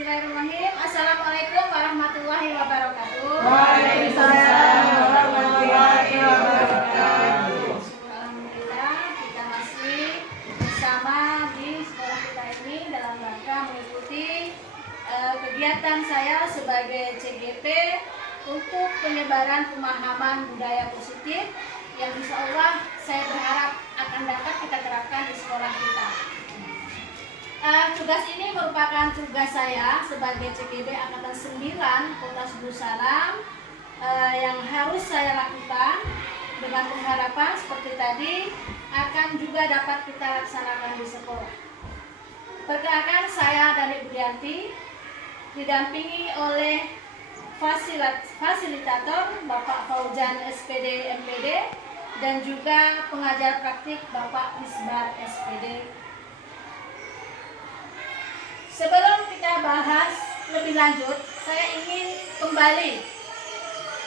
Bismillahirrahmanirrahim. Assalamualaikum warahmatullahi wabarakatuh. Waalaikumsalam warahmatullahi wabarakatuh. Alhamdulillah kita masih bersama di sekolah kita ini dalam rangka mengikuti kegiatan saya sebagai CGP untuk penyebaran pemahaman budaya positif yang insya Allah saya berharap akan dapat kita terapkan di sekolah kita. Tugas ini merupakan tugas saya sebagai CGP Angkatan 9 Kota Subusalam yang harus saya lakukan dengan pengharapan seperti tadi akan juga dapat kita laksanakan di sekolah. Perkenalkan, saya Dani Budianti didampingi oleh fasilitator Bapak Fauzan SPD MPD dan juga pengajar praktik Bapak Misbar SPD. Sebelum kita bahas lebih lanjut, saya ingin kembali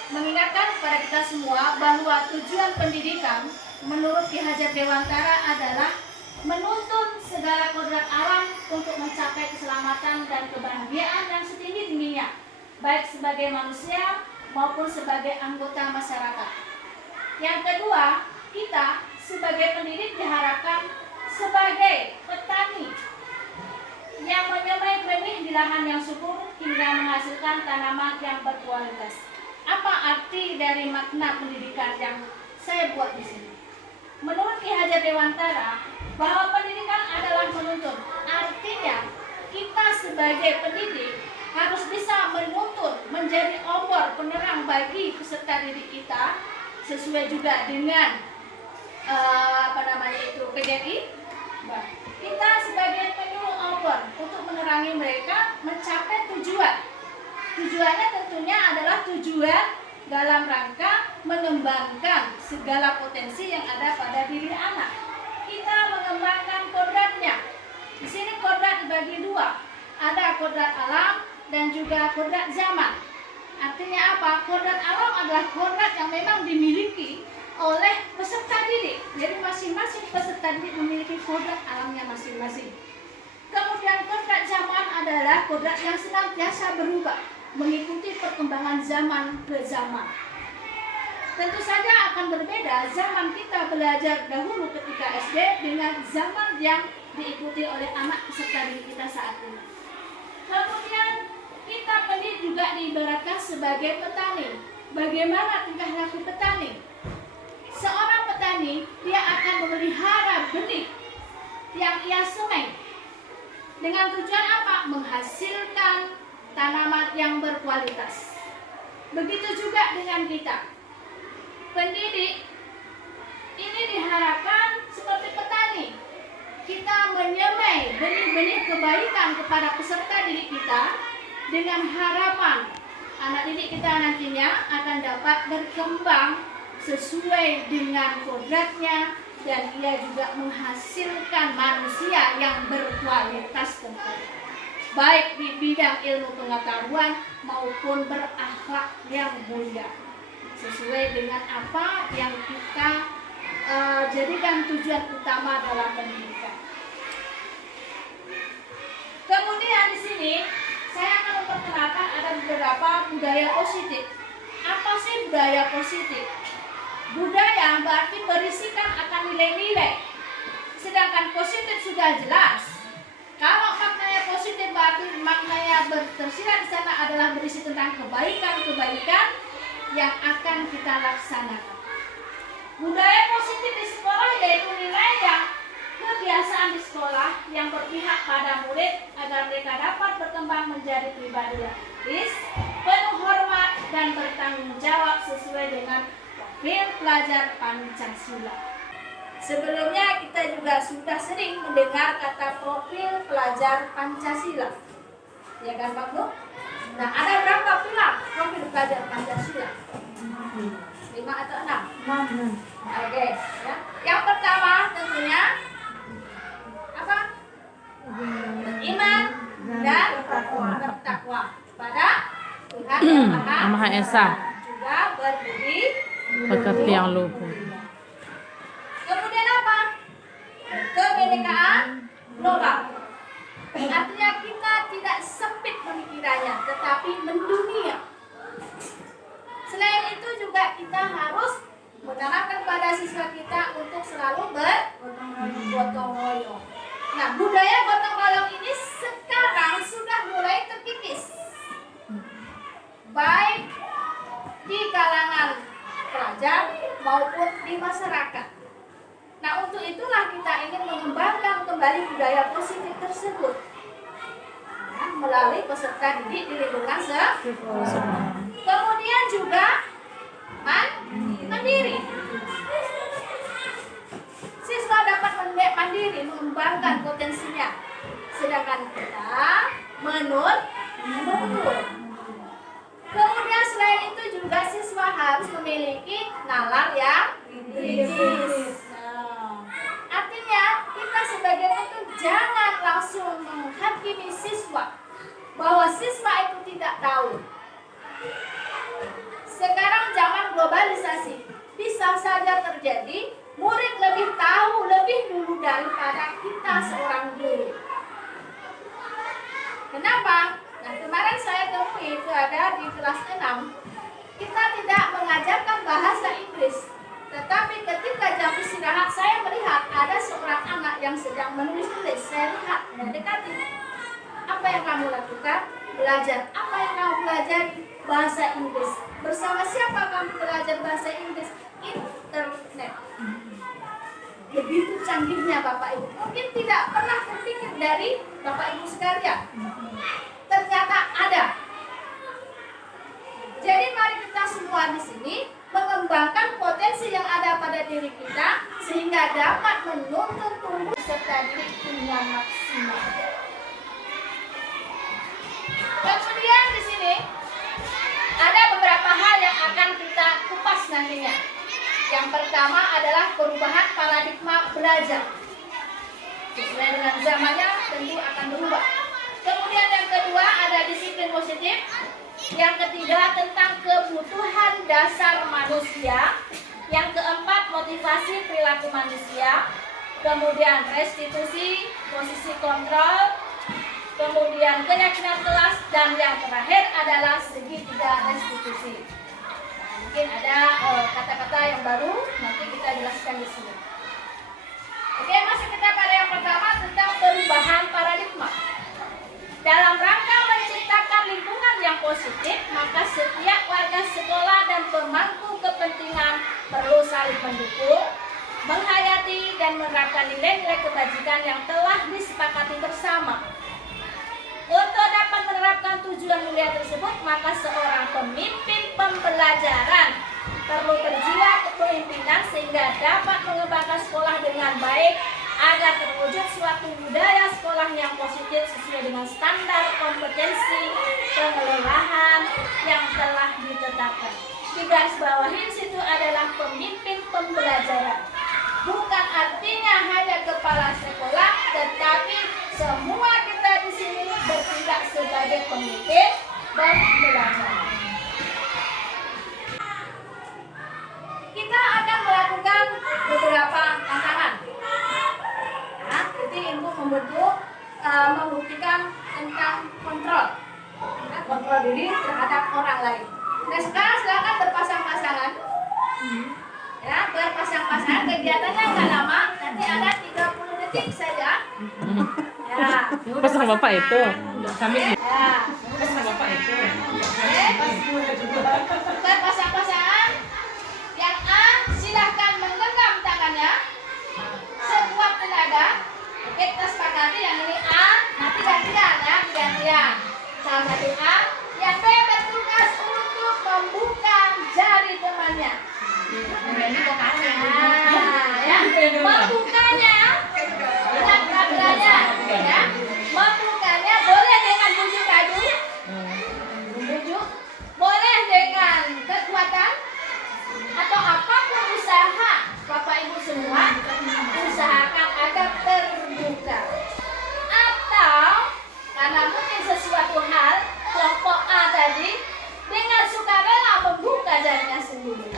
mengingatkan kepada kita semua bahwa tujuan pendidikan menurut Ki Hajar Dewantara adalah menuntun segala kodrat alam untuk mencapai keselamatan dan kebahagiaan yang setinggi-tingginya, baik sebagai manusia maupun sebagai anggota masyarakat. Yang kedua, kita sebagai pendidik diharapkan sebagai petani yang menyemai benih di lahan yang subur hingga menghasilkan tanaman yang berkualitas. Apa arti dari makna pendidikan yang saya buat di sini? Menurut Ki Hajar Dewantara, bahwa pendidikan adalah menuntun. Artinya, kita sebagai pendidik harus bisa menuntun menjadi obor penerang bagi peserta didik kita sesuai juga dengan PJI. Kita sebagai penyuluh obor untuk menerangi mereka mencapai tujuan. Tujuannya tentunya adalah tujuan dalam rangka mengembangkan segala potensi yang ada pada diri anak. Kita mengembangkan kodratnya. Di sini kodrat dibagi dua. Ada kodrat alam dan juga kodrat zaman. Artinya apa? Kodrat alam adalah kodrat yang memang dimiliki oleh peserta didik. Jadi masing-masing peserta didik memiliki kodrat alamnya masing-masing. Kemudian kodrat zaman adalah kodrat yang senantiasa berubah mengikuti perkembangan zaman ke zaman. Tentu saja akan berbeda zaman kita belajar dahulu ketika SD dengan zaman yang diikuti oleh anak peserta didik kita saat ini. Kemudian kita pendidik juga diibaratkan sebagai petani. Bagaimana tingkah laku petani? Seorang petani, dia akan memelihara benih yang ia semai. Dengan tujuan apa? Menghasilkan tanaman yang berkualitas. Begitu juga dengan kita. Pendidik ini diharapkan seperti petani. Kita menyemai benih-benih kebaikan kepada peserta didik kita dengan harapan anak didik kita nantinya akan dapat berkembang sesuai dengan kodratnya dan ia juga menghasilkan manusia yang berkualitas tentunya, baik di bidang ilmu pengetahuan maupun berakhlak yang mulia sesuai dengan apa yang kita jadikan tujuan utama dalam pendidikan. Kemudian di sini saya akan memperkenalkan ada beberapa budaya positif. Apa sih budaya positif? Budaya berarti berisikan akan nilai-nilai. Sedangkan positif sudah jelas. Kalau maknanya positif berarti maknanya tersirat di sana adalah berisi tentang kebaikan-kebaikan yang akan kita laksanakan. Budaya positif di sekolah yaitu nilai yang kebiasaan di sekolah yang berpihak pada murid agar mereka dapat berkembang menjadi pribadi yang kritis, penuh hormat dan bertanggung jawab sesuai dengan profil pelajar Pancasila. Sebelumnya kita juga sudah sering mendengar kata profil pelajar Pancasila. Ya kan Pak Bu? Nah, ada berapa pula profil pelajar Pancasila? 5 atau 6? Oke, ya. Yang pertama tentunya apa? Beriman dan bertakwa kepada Tuhan Yang Maha Esa. Juga berbudi Pekerti yang luhur. Kemudian apa? Kebinekaan global. Artinya kita tidak sempit kiranya, tetapi mendunia. Selain itu juga kita harus menanamkan pada siswa kita untuk selalu bergotong royong. Nah, budaya gotong royong ini sekarang sudah mulai terkikis, baik di kalangan pelajar maupun di masyarakat. Nah, untuk itulah kita ingin mengembangkan kembali budaya positif tersebut melalui peserta didik di lingkungan sekolah. Kemudian juga mandiri. Siswa dapat mandiri mengembangkan potensinya, sedangkan kita menuntut. Kemudian selain itu juga siswa harus memiliki nalar yang kritis. Artinya kita sebagai penonton jangan langsung menghakimi siswa bahwa siswa itu tidak tahu. Sekarang zaman globalisasi, bisa saja terjadi murid lebih tahu lebih dulu daripada kita seorang guru. Kenapa? Nah, kemarin saya temui itu ada di kelas 6. Kita tidak mengajarkan bahasa Inggris, tetapi ketika jam istirahat saya melihat ada seorang anak yang sedang menulis-nulis. Saya lihat, mendekati. Apa yang kamu lakukan? Belajar. Apa yang kamu pelajari? Bahasa Inggris. Bersama siapa kamu belajar bahasa Inggris? Internet. Begitu canggihnya Bapak Ibu. Mungkin tidak pernah terpikir dari Bapak Ibu sekalian. Ternyata ada. Jadi mari kita semua di sini mengembangkan potensi yang ada pada diri kita sehingga dapat menuntun tumbuh serta didik dengan maksimal. Kemudian di sini ada beberapa hal yang akan kita kupas nantinya. Yang pertama adalah perubahan paradigma belajar. Sesuai dengan zamannya tentu akan berubah. Kemudian yang kedua ada disiplin positif. Yang ketiga tentang kebutuhan dasar manusia. Yang keempat motivasi perilaku manusia. Kemudian restitusi, posisi kontrol. Kemudian keyakinan kelas, dan yang terakhir adalah segitiga restitusi. Nah, mungkin ada kata-kata yang baru nanti kita jelaskan di sini. Oke, masuk kita pada yang pertama tentang perubahan paradigma. Dalam rangka menciptakan lingkungan yang positif, maka setiap warga sekolah dan pemangku kepentingan perlu saling mendukung, menghayati dan menerapkan nilai-nilai kebajikan yang telah disepakati bersama. Untuk dapat menerapkan tujuan mulia tersebut, maka seorang pemimpin pembelajaran perlu berjiwa kepemimpinan sehingga dapat mengembangkan sekolah dengan baik agar terwujud suatu budaya sekolah yang positif sesuai dengan standar kompetensi pengelolaan yang telah ditetapkan. Di garis bawahi situ adalah pemimpin pembelajaran. Bukan artinya hanya kepala sekolah, tetapi semua kita di sini bertindak sebagai pemimpin pembelajaran. Kita akan melakukan beberapa tantangan. Nah, jadi ibu membuktikan tentang kontrol, kontrol diri terhadap orang lain. Nah, sekarang silakan berpasang-pasangan. Ya, berpasang-pasangan, kegiatannya nggak lama, nanti ada 30 detik saja. Ya, Pasang Bapak itu. kami. Ya, Pasang Bapak itu. berpasang-pasangan. Yang A, silahkan menggenggam tangannya sekuat tenaga. Oke, kita sepakati yang ini A, nanti gantian ya, gantian. Salah satu A, yang B bertugas untuk membuka jari temannya. Ya, membukanya dengan kameranya, ya. Membukanya boleh dengan bujuk rayu, bujuk, boleh dengan kekuatan atau apapun usaha Bapak Ibu semua usahakan agar terbuka. Atau karena mungkin sesuatu hal kelompok A tadi dengan sukarela membuka jarinya sendiri.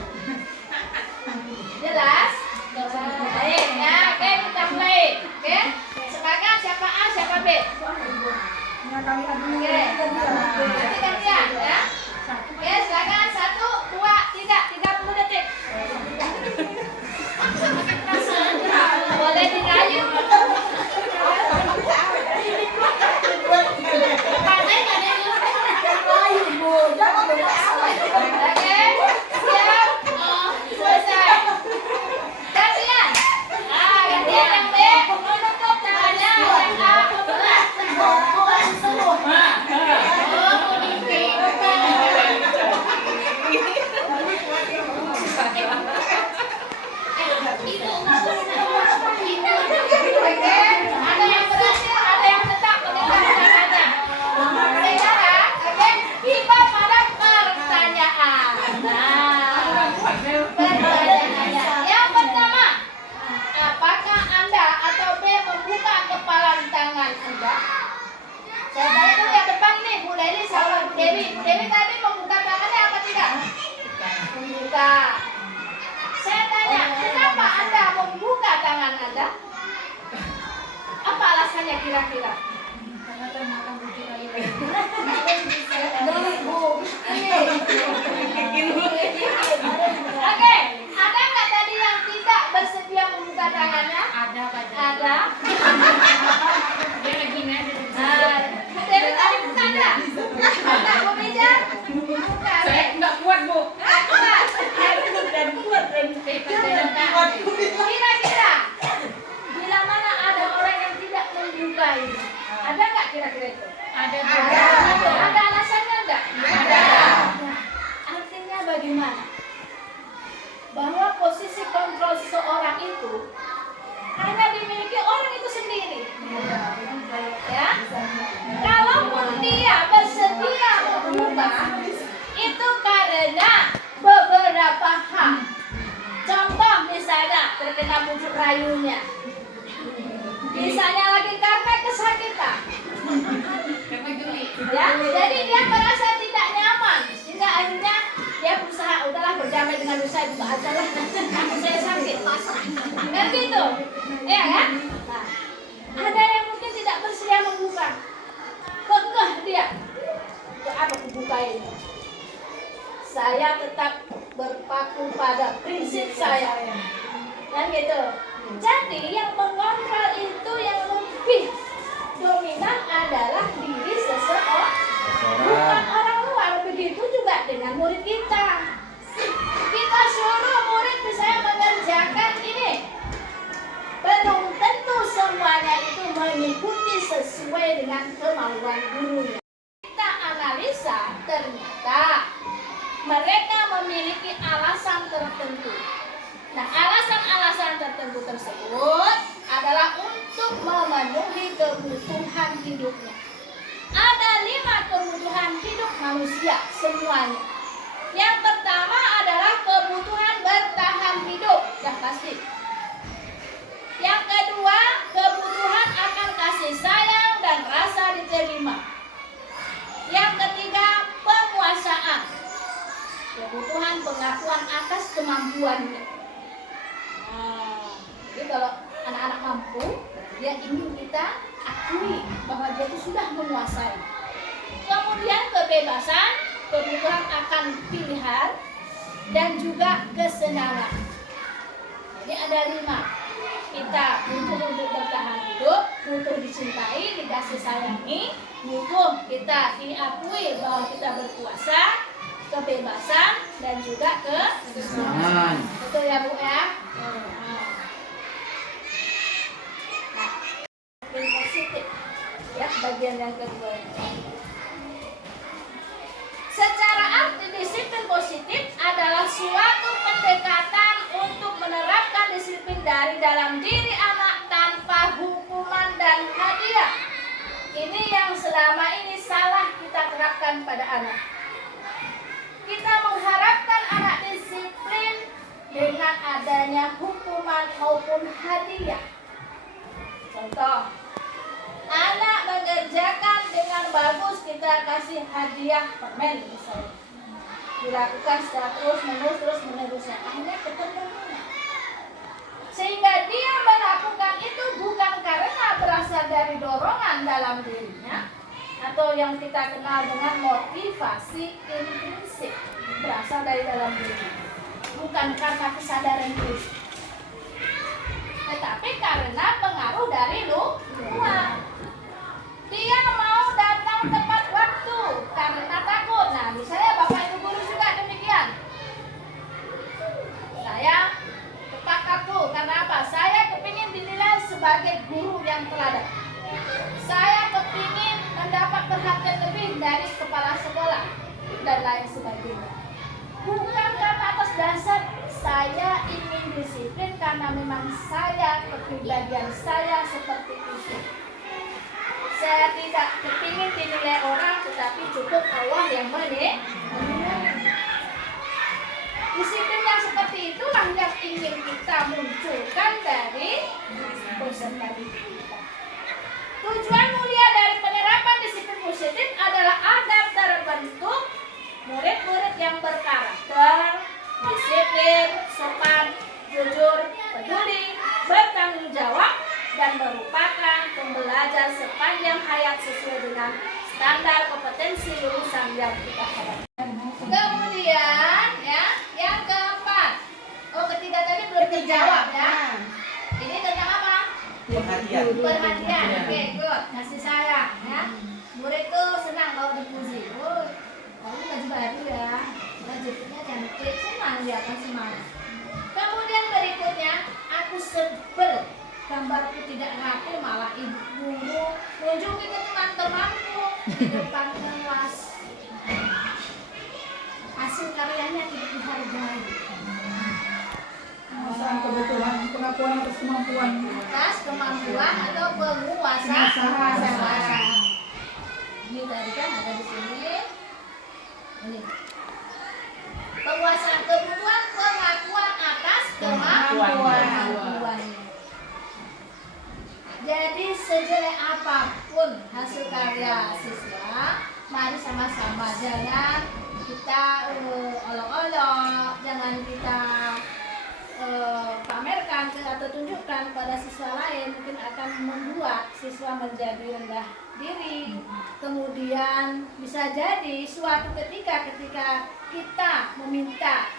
Jelas? Baik ya, oke kita mulai. Oke, sepakat siapa A, siapa B? Oke, nanti gantian ya. Oke, silakan 1, 2, 3, 30 detik. Boleh dirayu. Oke, siap. Selesai. Gantian. Gantian yang B menutup tangannya, yang A membuka seluruh. Oke, ada yang berhasil, ada yang tetap meninggalkan tangannya. Sekarang, oke, kita pada pertanyaan. Nah, pertanyaannya. Yang pertama, apakah Anda atau B membuka kepalan tangan Anda? Saya tanya dulu yang depan nih, Bu Leli sama Bu Dewi. Bu Dewi tadi membuka tangannya apa tidak? Membuka. Saya tanya, kenapa Anda membuka tangan Anda? Apa alasannya kira-kira? Oke, ada nggak tadi yang tidak bersedia membuka tangannya? Ada. Dia lagi ngadu. Bu Dewi tadi buka ada? Ada, Bu Mijar? Buka. Saya nggak kuat, Bu. Nggak kuat. Kira-kira bila mana ada orang yang tidak membuka ini, ada nggak kira-kira itu? Ada. Ada alasannya enggak? Ada. Nah, artinya bagaimana? Bahwa posisi kontrol seseorang itu hanya dimiliki orang itu sendiri. Ya. Kalaupun dia bersedia membuka, itu karena beberapa hal. Contoh misalnya terkena bujuk rayunya. Misalnya lagi karena kesakitan. Ya, jadi dia merasa tidak nyaman sehingga akhirnya dia berusaha udahlah berdamai dengan dosa itu aja lah. Saya sakit. Kan gitu. Ya kan? Nah, ada yang mungkin tidak bersedia membuka. Kekeh dia. Untuk apa membuka ini? Saya tetap berpaku pada prinsip saya. Kan gitu. Jadi yang mengontrol itu yang lebih dominan adalah diri seseorang, bukan orang luar. Begitu juga dengan murid kita. Kita suruh murid misalnya mengerjakan ini, belum tentu semuanya itu mengikuti sesuai dengan kemauan gurunya. Kita analisa, ternyata mereka memiliki alasan tertentu. Nah, alasan-alasan tertentu tersebut adalah untuk memenuhi kebutuhan hidupnya. Ada 5 kebutuhan hidup manusia semuanya. Yang pertama adalah kebutuhan bertahan hidup, dah pasti. Yang kedua, kebutuhan akan kasih sayang dan rasa diterima. Yang ketiga, penguasaan. Kebutuhan pengakuan atas kemampuannya. Nah, jadi kalau anak-anak mampu, dia ingin kita akui bahwa dia itu sudah menguasai. Kemudian kebebasan, kebutuhan akan pilihan, dan juga kesenangan. Jadi ada 5. Kita butuh untuk bertahan hidup, butuh dicintai, dikasih sayangi, butuh kita diakui bahwa kita berkuasa, kebebasan, dan juga kesenangan. Betul ya Bu ya? Nah, positif ya, bagian yang kedua. Secara arti disiplin positif adalah suatu pendekatan untuk menerapkan disiplin dari dalam diri anak tanpa hukuman dan hadiah. Ini yang selama ini salah kita terapkan pada anak. Kita mengharapkan anak disiplin dengan adanya hukuman maupun hadiah. Contoh, anak mengerjakan dengan bagus, kita kasih hadiah permen misalnya. Dilakukan secara terus-menerus. Akhirnya ketemu. Sehingga dia melakukan itu bukan karena berasal dari dorongan dalam dirinya, atau yang kita kenal dengan motivasi intrinsik, berasal dari dalam diri, bukan karena kesadaran diri, tetapi karena pengaruh dari luar. Dia mau datang tepat waktu karena takut. Nah, misalnya Bapak Ibu guru juga demikian. Saya tepat waktu karena apa? Saya kepingin dinilai sebagai guru yang teladan. Saya kepingin mendapat perhatian lebih dari kepala sekolah dan lain sebagainya. Bukan karena atas dasar saya ingin disiplin, karena memang saya, kepribadian saya seperti itu. Saya tidak kepingin dinilai orang, tetapi cukup Allah yang menilai. Disiplin yang seperti itulah yang ingin kita munculkan dari peserta didik kita. Tujuan mulia dari penerapan disiplin positif adalah agar terbentuk murid-murid yang berkarakter, disiplin, sopan, jujur, peduli, bertanggung jawab, dan merupakan pembelajar sepanjang hayat sesuai dengan standar kompetensi lulusan yang kita harapkan. Kemudian ya, yang keempat. Oh, ketiga tadi belum terjawab ya. Ini tentang apa? Perhatian. Perhatian. Oke, good. Kasih sayang ya. Murid tuh senang kalau dipuji. Oh, kamu baju baru ya. Bajunya cantik, senang dia kan semangat. Kemudian berikutnya, aku sebel gambarku tidak rapi, malah ibu guru kunjungi ke teman-temanku di depan kelas. Hasil karyanya tidak dihargai. Masalah kebetulan, pengakuan atas kemampuan. Atas kemampuan atau penguasa. Ini tadi kan ada di sini. Ini. Penguasaan kebutuhan, pengakuan atas kemampuan. Jadi sejelek apapun hasil karya siswa, mari sama-sama, jangan kita olok-olok, jangan kita pamerkan atau tunjukkan pada siswa lain, mungkin akan membuat siswa menjadi rendah diri. Kemudian bisa jadi suatu ketika kita meminta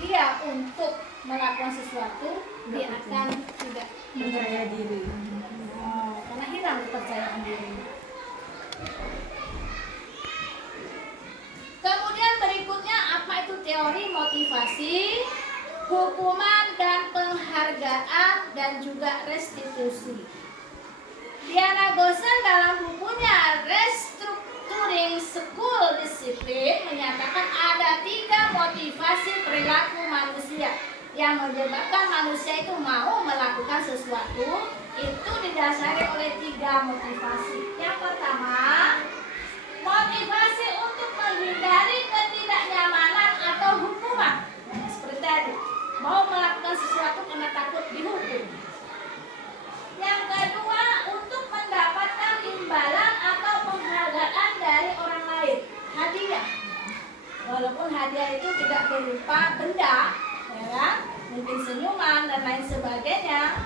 dia untuk melakukan sesuatu, dia akan tidak percaya diri. Karena hilang kepercayaan diri. Kemudian berikutnya, apa itu teori motivasi, hukuman dan penghargaan, dan juga restitusi. Diana Gosen dalam bukunya Restructuring School Discipline menyatakan ada 3 motivasi perilaku manusia yang menyebabkan manusia itu mau melakukan sesuatu. Itu didasari oleh 3 motivasi. Yang pertama, motivasi untuk menghindari ketidaknyamanan atau hukuman. Seperti tadi, mau melakukan sesuatu karena takut dihukum. Yang kedua, untuk mendapatkan imbalan atau penghargaan dari orang lain, hadiah. Walaupun hadiah itu tidak berupa benda, ya kan? Mungkin senyuman dan lain sebagainya.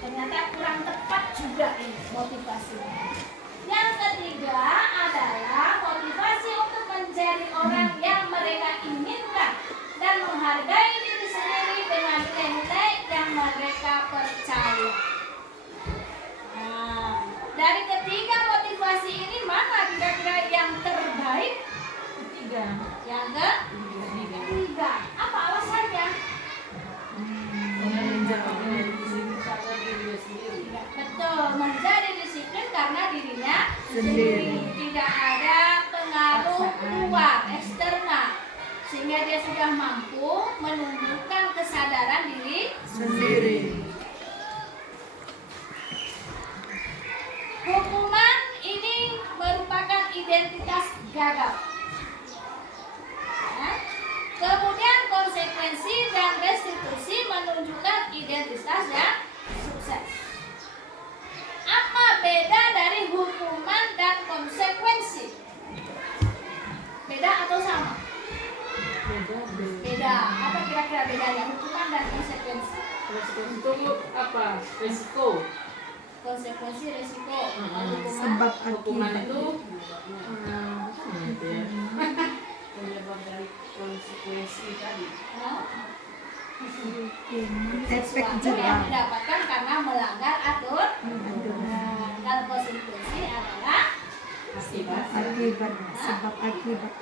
Ternyata kurang tepat juga ini motivasinya. Yang ketiga adalah motivasi untuk menjadi orang yang mereka inginkan dan menghargai diri sendiri dengan nilai-nilai yang mereka percaya. Nah, dari ketiga motivasi ini mana kira-kira yang terbaik? Ketiga. Yang ketiga. Apa alasannya? Betul, menjadi disiplin karena dirinya sendiri. Tidak ada pengaruh luar, eksternal, sehingga dia sudah mampu menumbuhkan kesadaran diri sendiri. Hukuman ini merupakan identitas gagal. Ya. Kemudian konsekuensi dan restitusi menunjukkan identitas yang sukses. Apa beda dari hukuman dan konsekuensi? Beda atau sama? Beda. Apa kira-kira bedanya hukuman dan konsekuensi? Untuk apa? Resiko. konsekuensi resiko. Kalau hukuman Sebab Hukuman akibat. itu gitu ya. Penyebab dari konsekuensi tadi. Efek sesuatu yang jerah. didapatkan karena melanggar aturan. Kalau konsekuensi adalah Akibat. Akibat. Sebab akibat.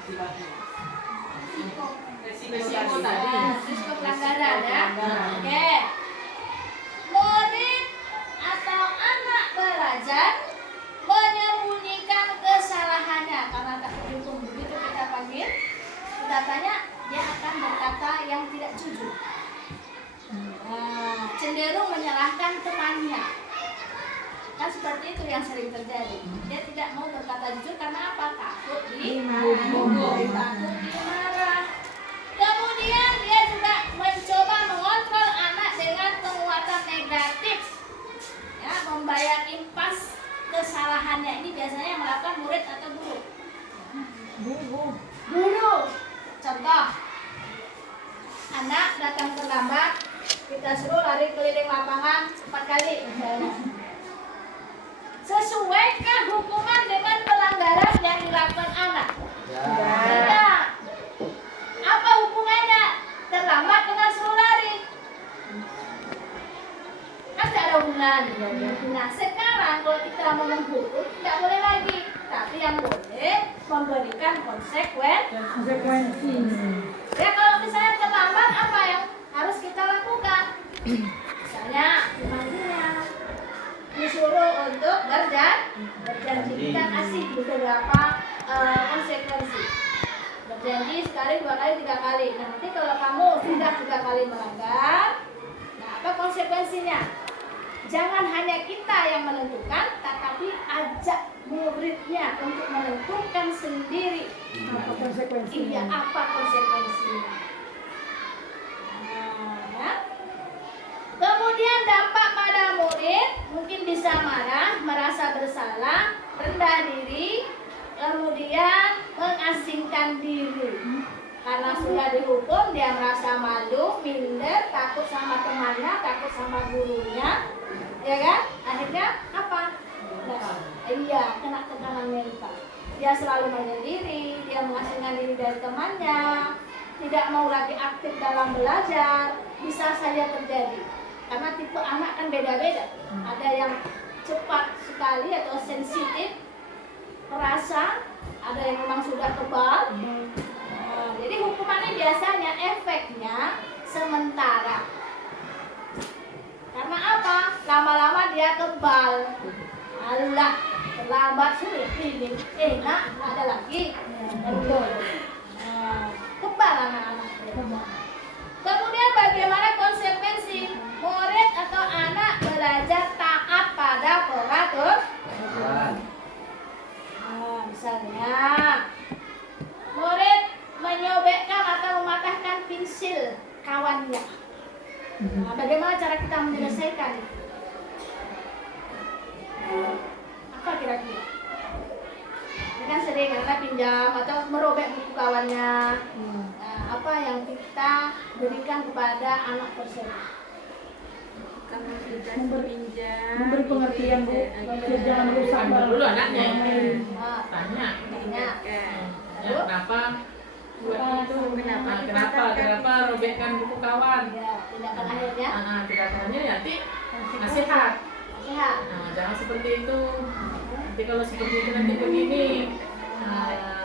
Akibatnya. risiko. Resiko tadi. Risiko pelanggaran ya. Pelanggaran. Oke. Murid atau anak belajar menyembunyikan kesalahannya karena tak dihukum, begitu kita panggil, kita tanya, dia akan berkata yang tidak jujur. Cenderung menyalahkan temannya. Kan seperti itu yang sering terjadi. Dia tidak mau berkata jujur karena apa? Takut takut dimarah. Kemudian dia juga mencoba mengontrol anak dengan penguatan negatif, ya, membayar impas kesalahannya. Ini biasanya yang melakukan murid atau guru. Guru. Contoh, anak datang terlambat, kita suruh lari keliling lapangan 4 kali misalnya. Sesuaikah hukuman dengan pelanggaran yang dilakukan anak? Tidak. Apa hubungannya terlambat dengan suruh lari? Kan tidak ada hubungan. Nah, sekarang kalau kita mau menghukum tidak boleh lagi, tapi yang boleh memberikan konsekuensi. Ya, kalau misalnya terlambat, apa yang harus kita lakukan? Misalnya dipanggilnya, disuruh untuk berjanji. Kita kasih beberapa konsekuensi. Berjanji sekali, 2 kali, 3 kali. Nah, nanti kalau kamu sudah 3 kali melanggar, nah apa konsekuensinya? Jangan hanya kita yang menentukan, tetapi ajak muridnya untuk menentukan sendiri. Apa konsekuensinya? Iya, apa konsekuensinya? Nah, ya. Kemudian dampak pada murid mungkin bisa marah, merasa bersalah, rendah diri, kemudian mengasingkan diri. Karena sudah dihukum, dia merasa malu, minder, takut sama temannya, takut sama gurunya, ya kan? Akhirnya apa? Iya, kena tekanan mental. Dia selalu menyendiri, dia mengasingkan diri dari temannya, tidak mau lagi aktif dalam belajar, bisa saja terjadi. Karena tipe anak kan beda-beda. Ada yang cepat sekali atau sensitif, perasa, ada yang memang sudah kebal. Jadi hukumannya biasanya efeknya sementara. Karena apa? Lama-lama dia kebal. Allah, terlambat sulit ini. Enak, nggak ada lagi. Kebal anak-anak. Kemudian bagaimana konsekuensi? Murid atau anak belajar taat pada peraturan. Misalnya, murid menyobekkan atau mematahkan pensil kawannya. Nah, bagaimana cara kita menyelesaikan itu? Apa kira-kira? Ini kan sering anak pinjam atau merobek buku kawannya. Nah, apa yang kita berikan kepada anak tersebut? Kalau sudah Memberi pinjam, pengertian, Bu. Biar jangan rusak Panggil barang. dulu anaknya. Nah, Tanya. tanya. Ya, kenapa buat itu? Kenapa robekkan buku kawan? Ya, tindakan akhirnya Tindakannya nanti nasihat. sehat. Nah, jangan seperti itu. Nanti kalau seperti itu nanti begini.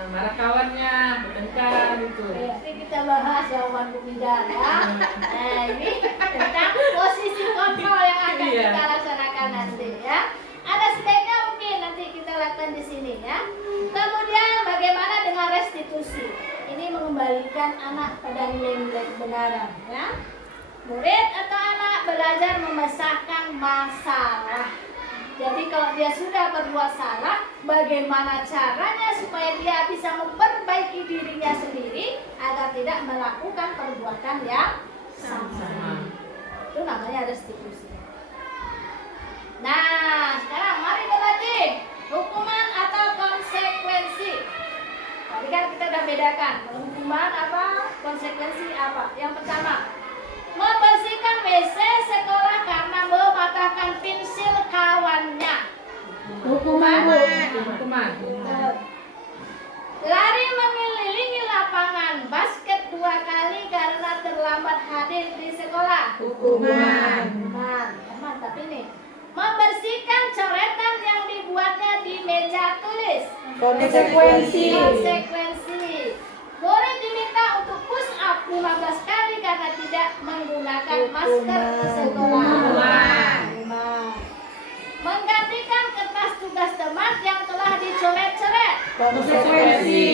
Marah kawannya, bertengkar gitu. Nanti kita bahas jawaban pembinaan ya. Nah, ini tentang posisi kontrol yang akan Iya. kita laksanakan nanti ya. Ada sebaiknya mungkin nanti kita lakukan di sini ya. Kemudian bagaimana dengan restitusi? Ini mengembalikan anak pada nilai-nilai kebenaran ya. Murid atau anak belajar memecahkan masalah. Jadi kalau dia sudah berbuat salah, bagaimana caranya supaya dia bisa memperbaiki dirinya sendiri agar tidak melakukan perbuatan yang sama. Itu namanya restitusi. Nah, sekarang mari berlatih hukuman atau konsekuensi. Tadi kan kita udah bedakan hukuman apa, konsekuensi apa. Yang pertama, membersihkan WC sekolah karena mematahkan pensil Konsekuensi. Murid diminta untuk push up 15 kali karena tidak menggunakan masker di sekolah. Menggantikan kertas tugas teman yang telah dicoret-coret. Konsekuensi.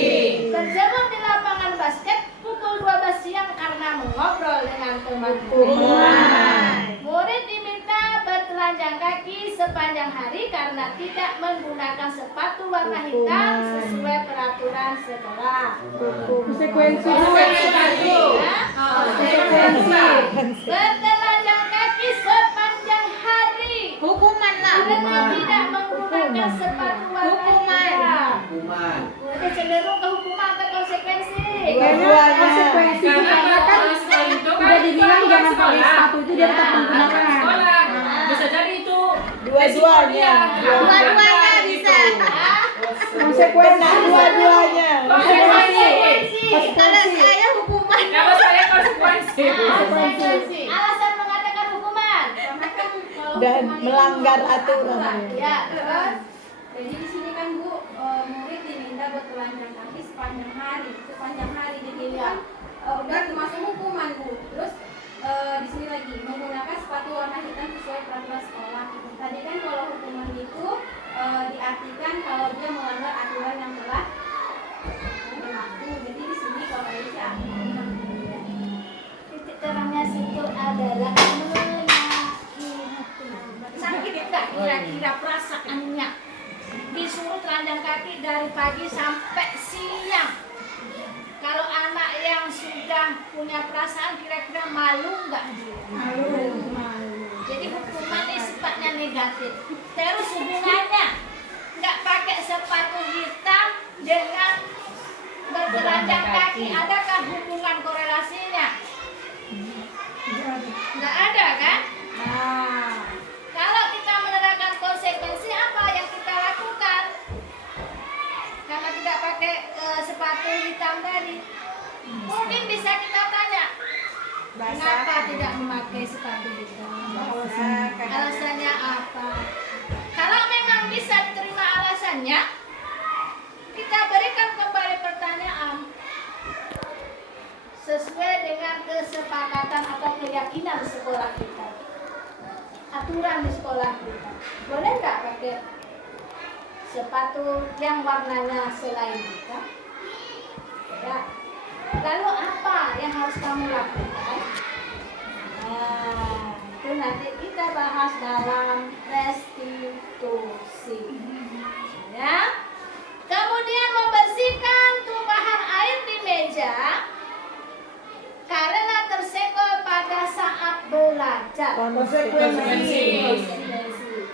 Berjemur di lapangan basket pukul 12 siang karena mengobrol dengan teman. Murid diminta bertelanjang kaki sepanjang hari karena tidak menggunakan sepatu warna hitam sesuai peraturan sekolah. Konsekuensi. Bertelanjang kaki sepanjang hari Hukuman lah. karena tidak menggunakan sepatu warna hitam. Murid cenderung ke hukuman atau konsekuensi? Kayaknya konsekuensi itu Karena karena kan udah dibilang jangan pakai sepatu itu dia tetap menggunakan. sekolah. Bisa jadi itu Dua-duanya. Dua-duanya bisa. Konsekuensi dua-duanya. Konsekuensi. Kalau saya hukuman. kalau saya konsekuensi. Alasan mengatakan hukuman karena kan kalau Dan hukuman itu melanggar aturan. Ya, terus Jadi di sini kan Bu, murid diminta bertelanjang kaki sepanjang hari dibilang udah termasuk hukuman Bu. Terus di sini lagi menggunakan sepatu warna hitam sesuai peraturan sekolah. Tadi kan kalau hukuman itu diartikan kalau dia melanggar aturan yang telah berlaku. Jadi di sini kalau ini sih aturan. titik terangnya situ adalah menyakiti hati. Sakit enggak kira-kira perasaannya? Disuruh telanjang kaki dari pagi sampai siang. Kalau anak yang sudah punya perasaan kira-kira malu enggak dia? Jadi hukuman ini sifatnya negatif. Terus hubungannya enggak pakai sepatu hitam dengan bertelanjang kaki, adakah hubungan korelasinya? Enggak ada kan? Nah, kalau kita menerapkan konsekuensi apa yang kita lakukan? Karena tidak pakai sepatu hitam tadi, mungkin bisa kita tanya, kenapa tidak memakai sepatu hitam? Alasannya apa? Kalau memang bisa terima alasannya, kita berikan kembali pertanyaan sesuai dengan kesepakatan atau keyakinan sekolah kita, aturan di sekolah kita. Boleh nggak pakai sepatu yang warnanya selain kita? Ya. Lalu apa yang harus kamu lakukan? Nah, itu nanti kita bahas dalam restitusi. Ya. Kemudian membersihkan tumpahan air di meja karena tersenggol pada saat belajar. Konsekuensi.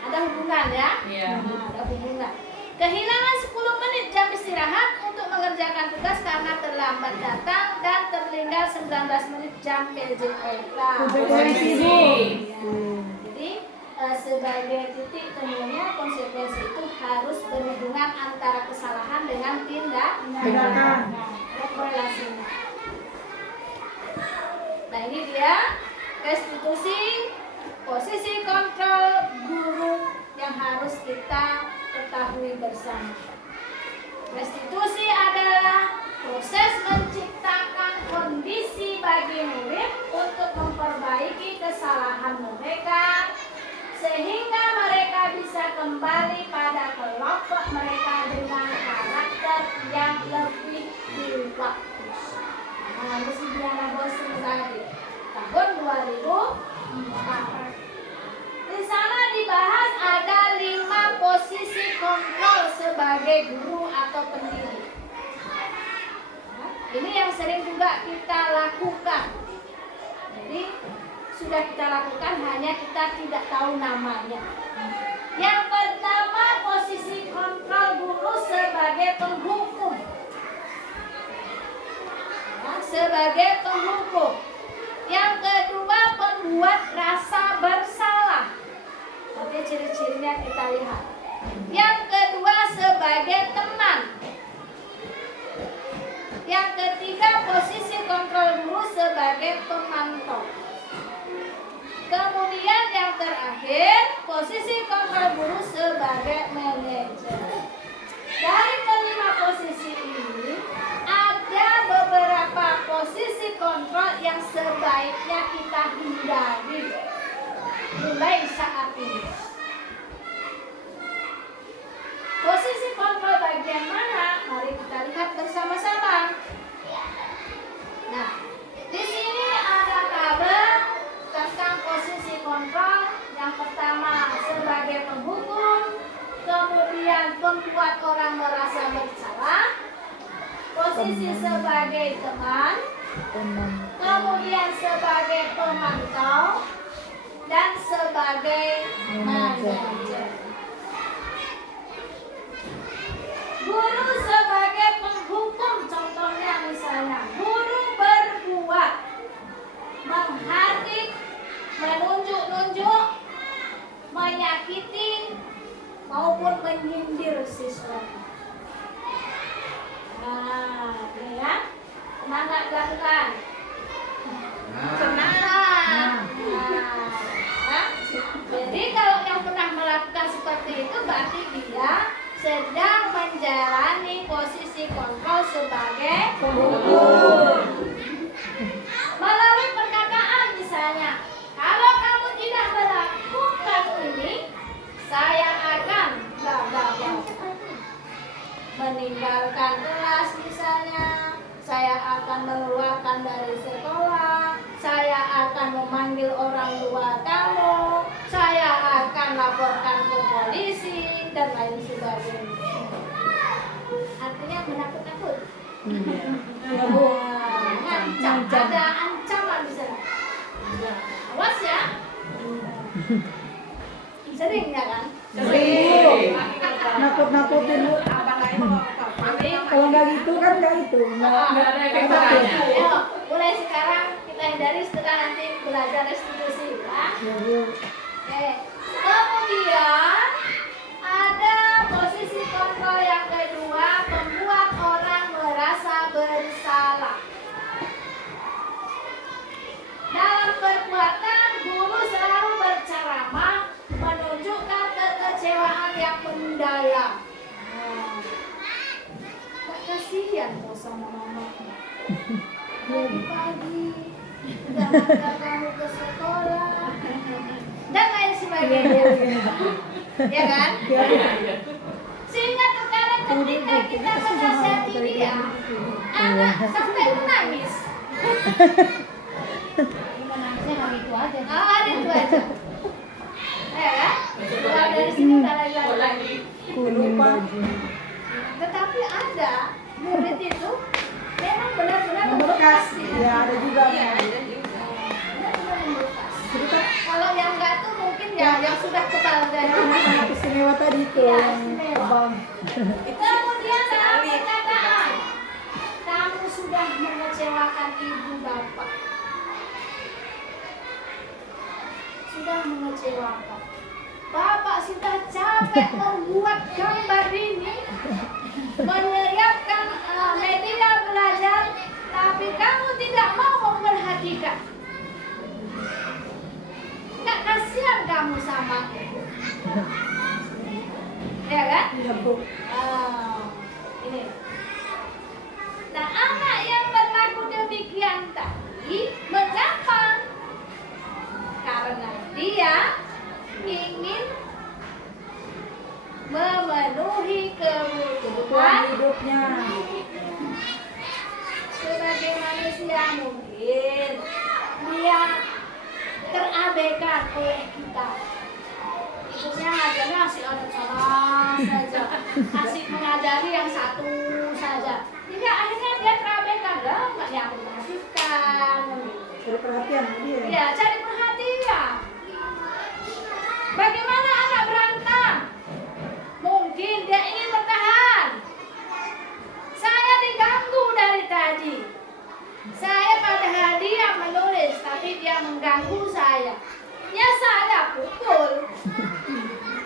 Ada hubungan ya? Iya. Nah, ada hubungan. Kehilangan 10 menit jam istirahat untuk mengerjakan tugas karena terlambat datang dan tertinggal 19 menit jam PJOK. Konsekuensi, Bu. Jadi sebagai titik temunya konsekuensi itu harus berhubungan antara kesalahan dengan tindakan. Ada korelasinya. Nah ini dia restitusi, posisi kontrol guru yang harus kita ketahui bersama. Restitusi adalah proses menciptakan kondisi bagi murid untuk memperbaiki kesalahan mereka sehingga mereka bisa kembali pada kelompok mereka dengan karakter yang lebih kuat. Nah, mesti Diana Bosri tadi tahun 2004. Di sana dibahas ada 5 posisi kontrol sebagai guru atau pendidik. Nah, ini yang sering juga kita lakukan. Jadi sudah kita lakukan, hanya kita tidak tahu namanya. Yang pertama posisi kontrol guru sebagai penghukum. Sebagai penghukum. Yang kedua pembuat rasa bersalah. Nanti ciri-cirinya kita lihat. Yang kedua sebagai teman. Yang ketiga posisi kontrol guru sebagai pemantau. Kemudian yang terakhir posisi kontrol guru sebagai manajer. Dari posisi ini ada beberapa posisi kontrol yang sebaiknya kita hindari mulai saat ini. Posisi kontrol bagian mana? Mari kita lihat bersama-sama. Nah, di sini ada tabel tentang posisi kontrol. Yang pertama sebagai penghukum, kemudian pembuat orang merasa bersalah, posisi sebagai teman, kemudian sebagai pemantau, dan sebagai manajer. Guru sebagai penghukum, contohnya misalnya guru berbuat menghardik, menunjuk-nunjuk, menyakiti maupun menyindir siswa. Nah, ini ya, pernah nggak dilakukan? Pernah. Nah, jadi kalau yang pernah melakukan seperti itu berarti dia sedang menjalani posisi kontrol sebagai penghukum. Melalui perkataan misalnya, kalau kamu tidak melakukan ini, saya akan meninggalkan kelas misalnya, saya akan mengeluarkan dari sekolah, saya akan memanggil orang tua kamu, saya akan laporkan ke polisi, dan lain sebagainya. Artinya menakut-nakut. Ngancam, ada ancaman di sana. Awas ya. Sering ya kan? Sering. Nakut-nakutin Bu. Kalau nggak gitu kan nggak itu. ada efek jerahnya. Ayo, mulai sekarang kita hindari setelah nanti belajar restitusi ya. Oke. Kemudian ada posisi kontrol yang kedua, membuat orang merasa bersalah. Dalam perbuatan, guru selalu berceramah menunjukkan kekecewaan yang mendalam. Kasihan kok sama mamanya. Pagi-pagi udah ngantar kamu ke sekolah dan lain sebagainya. Ya kan? Sehingga terkadang ketika kita menasihati dia, anak sampai menangis. Menangisnya hari itu aja. Hari itu aja. Ya kan? Kalau dari sini tak lagi. Kuning baju. Tetapi ada murid itu memang benar-benar Membekas. membekas. Ya ada juga. Benar-benar membekas. Kalau yang enggak tuh mungkin ya yang sudah kebal dari Anak istimewa tadi itu Iya, yang istimewa. abang. Kemudian dalam perkataan, kamu sudah mengecewakan ibu bapak. Sudah mengecewakan. Bapak sudah capek membuat gambar ini, menyiapkan media belajar, tapi kamu tidak mau memperhatikan. Nggak kasihan kamu sama ibu. Ya kan? Iya Bu. Ini. Nah, anak yang berlaku demikian tadi, mengapa? Karena dia ingin memenuhi kebutuhan Hidupnya. sebagai manusia. Mungkin dia terabaikan oleh kita. Ibunya ngajarnya asik ada salah saja, asik mengajari yang satu saja. Hingga akhirnya dia terabaikan, lah nggak yang memperhatikan. Cari perhatian dia. Ya, cari perhatian. Bagaimana anak berantem? Mungkin dia ingin bertahan. Saya diganggu dari tadi. Saya padahal dia menulis, tapi dia mengganggu saya. Ya saya pukul.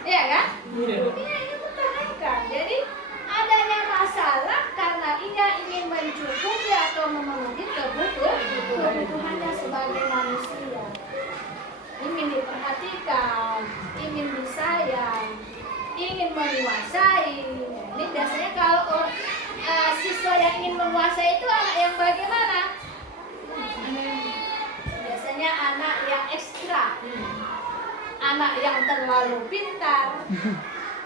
Iya kan? Dia ingin bertahankan. Jadi adanya masalah karena ia ingin mencukupi atau memenuhi kebutuhannya sebagai manusia. Ingin diperhatikan, ingin disayang, ingin menguasai. Ini biasanya kalau siswa yang ingin menguasai itu anak yang bagaimana? Biasanya anak yang ekstra, anak yang terlalu pintar,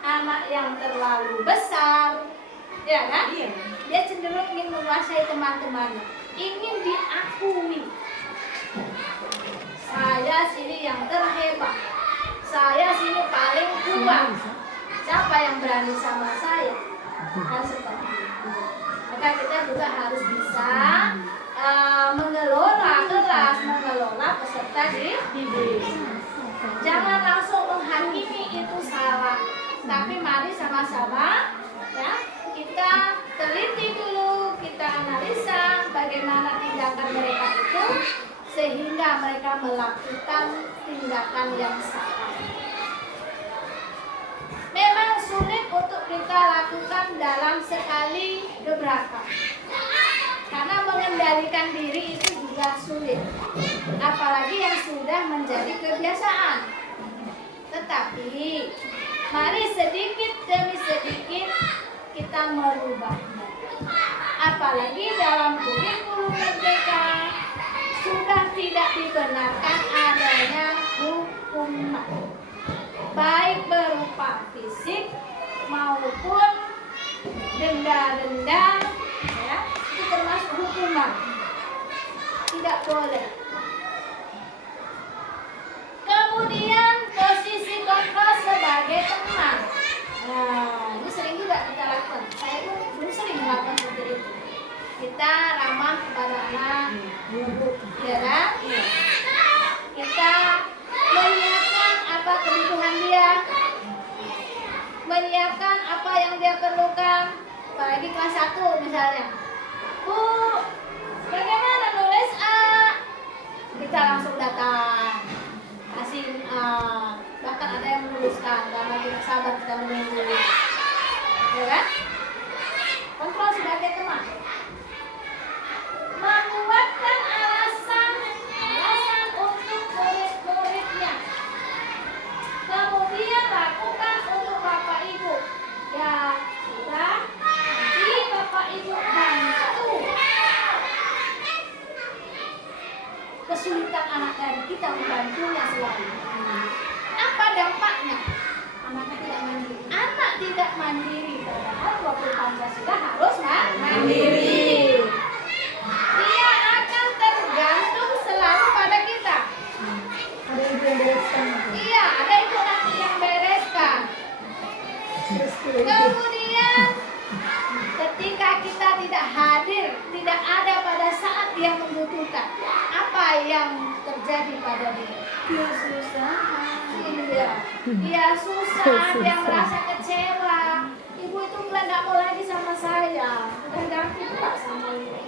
anak yang terlalu besar, ya kan? Dia cenderung ingin menguasai teman-temannya, ingin diakui. Saya sini yang terhebat, saya sini paling kuat. Siapa yang berani sama saya? Kan seperti itu. Maka kita juga harus bisa mengelola kelas, mengelola peserta didik. Jangan langsung menghakimi itu salah, tapi mari sama-sama ya kita teliti dulu, kita analisa bagaimana tindakan mereka itu sehingga mereka melakukan tindakan yang salah. Memang sulit untuk kita lakukan dalam sekali gebrakan, karena mengendalikan diri itu juga sulit, apalagi yang sudah menjadi kebiasaan. Tetapi mari sedikit demi sedikit kita merubahnya. Apalagi dalam kurikulum merdeka sudah tidak dibenarkan adanya hukuman, baik berupa fisik maupun denda-denda, ya, itu termasuk hukuman. Tidak boleh. Kemudian posisi kontrol sebagai teman. Nah, ini sering juga kita lakukan. Saya pun belum sering melakukan seperti itu. Kita ramah kepada anak, ya kan? Kita menyiapkan apa kebutuhan dia, menyiapkan apa yang dia perlukan. Apalagi kelas 1 misalnya, Bu, bagaimana nulis A? Kita langsung datang, kasih A. Bahkan ada yang menuliskan, karena tidak sabar kita menunggu, ya kan? Kontrol sebagai teman. Membuatkan alasan untuk murid-muridnya. Kemudian lakukan untuk Bapak Ibu. Ya, sudah. Nanti Bapak Ibu bantu. Kesulitan anak dari kita membantunya selalu. Apa dampaknya? Anaknya tidak mandiri. Anak tidak mandiri. Padahal waktu Pancasila harus mandiri. Dia akan tergantung selalu pada kita. Ada ibu yang bereskan. Iya, ada ibu nanti yang bereskan. Kemudian ketika kita tidak hadir, tidak ada pada saat dia membutuhkan, apa yang terjadi pada dia? Dia susah, dia merasa kecewa. Ibu itu nggak mau lagi sama saya, udah ganti pula sama ibu.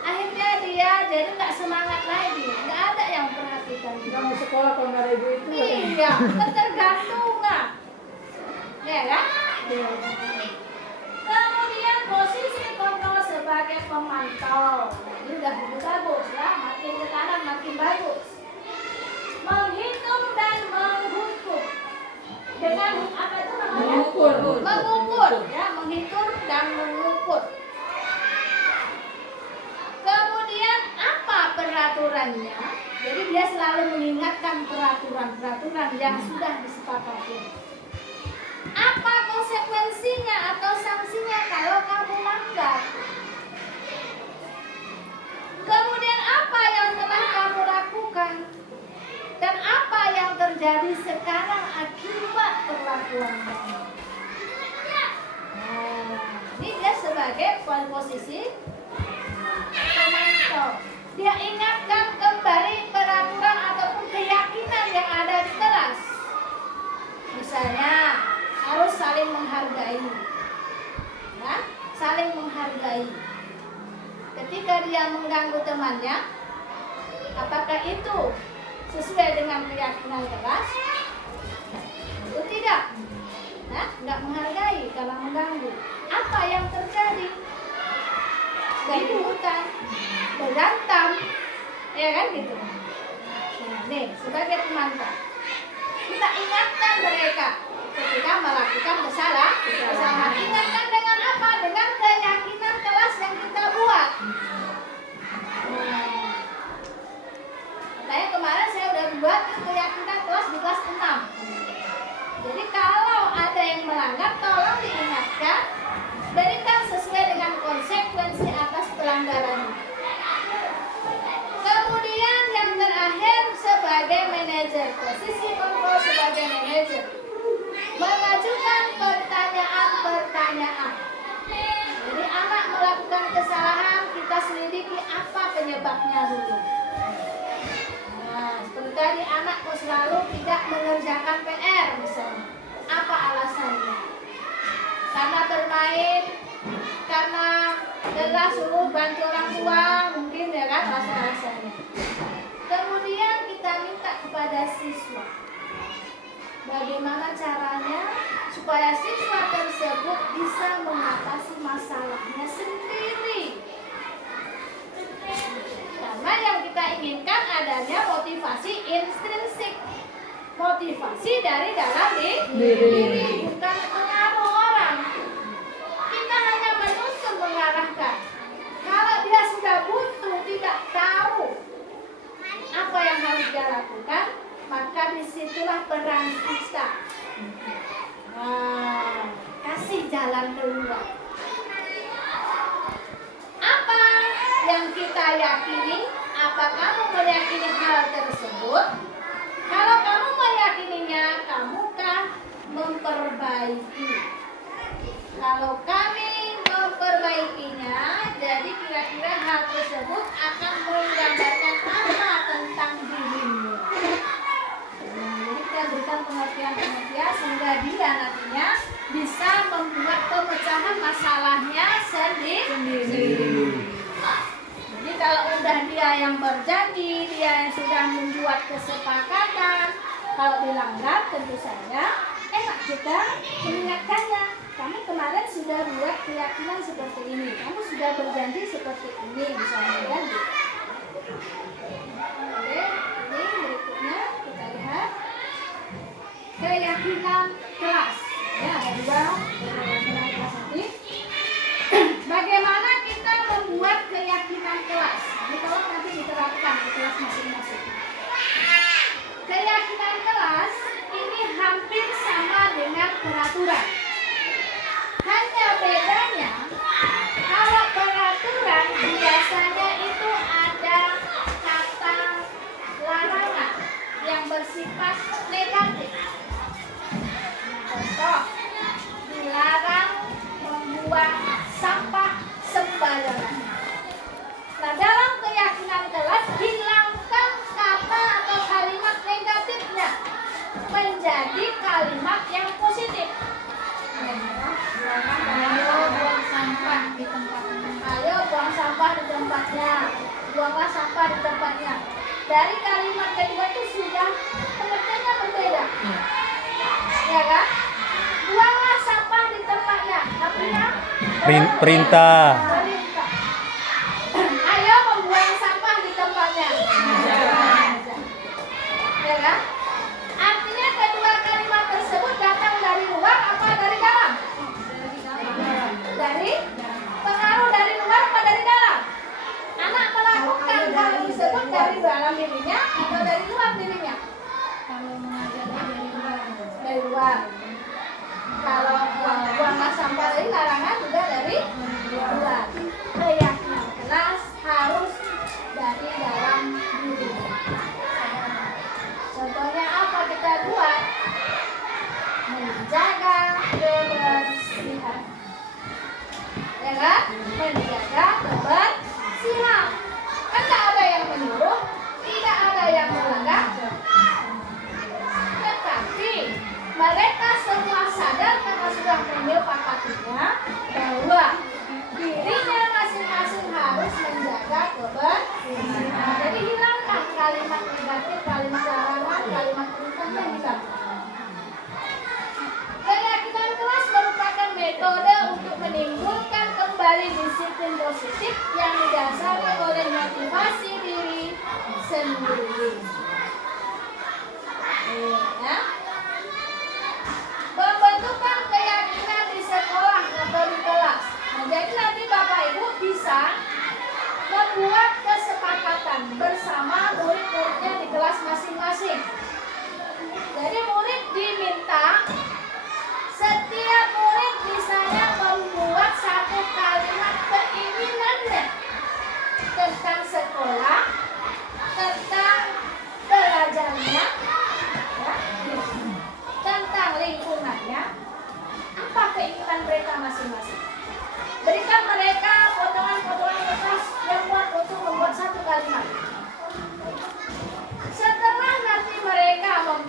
Akhirnya dia jadi nggak semangat lagi, nggak ada yang perhatikan. Kita mau sekolah kalau nggak ada ibu itu. Iya, ketergantungan, ya kan? Kemudian posisi kontrol sebagai pemantau. Ini udah bagus ya, makin ke kanan makin bagus. Menghitung dan menghukum. Dengan apa itu namanya? Mengukur, ya, menghitung dan mengukur. Kemudian apa peraturannya? Jadi dia selalu mengingatkan peraturan-peraturan yang sudah disepakati. Apa konsekuensinya atau sanksinya kalau kamu langgar? Kemudian apa yang telah kamu lakukan? Dan apa yang terjadi sekarang akibat perlakuan kamu? Nah, ini dia sebagai posisi pemantau. Dia ingatkan kembali peraturan ataupun keyakinan yang ada di kelas. Misalnya harus saling menghargai, ya, saling menghargai. Ketika dia mengganggu temannya, apakah itu sesuai dengan keyakinan kelas? Itu tidak, nah, nggak menghargai karena mengganggu. Apa yang terjadi? Keributan, berantem, ya kan gitu. Nah, nih sebagai pemantau, kita ingatkan mereka ketika melakukan kesalahan. Ingatkan dengan apa? Dengan keyakinan kelas yang kita buat. Makanya kemarin saya udah buat keyakinan kelas di kelas 6. Jadi kalau ada yang melanggar, tolong diingatkan, berikan sesuai dengan konsekuensi atas pelanggarannya. Kemudian yang terakhir sebagai manajer, posisi kontrol sebagai manajer, mengajukan pertanyaan-pertanyaan. Jadi anak melakukan kesalahan, kita selidiki apa penyebabnya dulu. Nah, seperti tadi anak kok selalu tidak mengerjakan PR misalnya. Apa alasannya? Karena bermain, karena lelah suruh bantu orang tua, mungkin ya kan alasannya. Kemudian kita minta kepada siswa, bagaimana caranya supaya siswa tersebut bisa mengatasi masalahnya sendiri. Karena yang kita inginkan adanya motivasi intrinsik, motivasi dari dalam diri, bukan pengaruh orang. Kita hanya menuntun, mengarahkan. Kalau dia sudah butuh, tidak tahu apa yang harus dia lakukan, maka disitulah peran kita. Nah, kasih jalan keluar. Apa yang kita yakini? Apa kamu meyakini hal tersebut? Kalau kamu meyakininya, kamu kan memperbaiki. Kalau kami memperbaikinya, jadi kira-kira hal tersebut akan menggambarkan apa tentang dirimu. Jadi kita berikan pengertian-pengertian sehingga dia nantinya bisa membuat pemecahan masalahnya sendiri. Jadi kalau udah dia yang berjanji, dia yang sudah membuat kesepakatan, kalau dilanggar tentu saja enak kita mengingatkannya. Kamu kemarin sudah buat keyakinan seperti ini, kamu sudah berjanji seperti ini, misalnya kan gitu. Oke, ini berikutnya kita lihat keyakinan kelas. Ya, ada dua keyakinan kelas ini. Bagaimana kita membuat keyakinan kelas? Ini kalau nanti diterapkan di kelas masing-masing. Keyakinan kelas ini hampir sama dengan peraturan. Hanya bedanya, kalau peraturan biasanya itu ada kata larangan yang bersifat negatif. Contoh, dilarang membuang sampah sembarangan. Nah, dalam keyakinan kelas, hilangkan kata atau kalimat negatifnya menjadi kalimat yang positif. Ayo buang sampah di tempatnya. Ayo buang sampah di tempatnya. Buanglah sampah di tempatnya. Dari kalimat kedua itu sudah pengertiannya berbeda. Ya kan? Buanglah sampah di tempatnya. Artinya Perintah. Ayo membuang sampah di tempatnya. Ya kan? Artinya kedua kalimat tersebut datang dari luar apa dari dalam? Dari pengaruh dari luar apa dari dalam? Anak melakukan hal tersebut dari dalam dirinya atau dari luar dirinya? Kalau mengajarnya dari luar. Kalau buanglah sampah dari larangan juga dari luar. Keyakinan kelas harus dari dalam diri. Contohnya apa kita buat? Menjaga kebersihan. Ya kan? Menjaga kebersihan. Kan tidak ada yang menyuruh, tidak ada yang melanggar. Tetapi mereka semua sadar karena sudah menyepakatinya bahwa dirinya masing-masing harus menjaga kebersihan. Jadi hilangkan kalimat negatif, kalimat larangan, kalimat perintahnya hilang. Keyakinan kelas merupakan metode untuk menimbulkan kembali disiplin positif yang didasari oleh motivasi diri sendiri. Ya.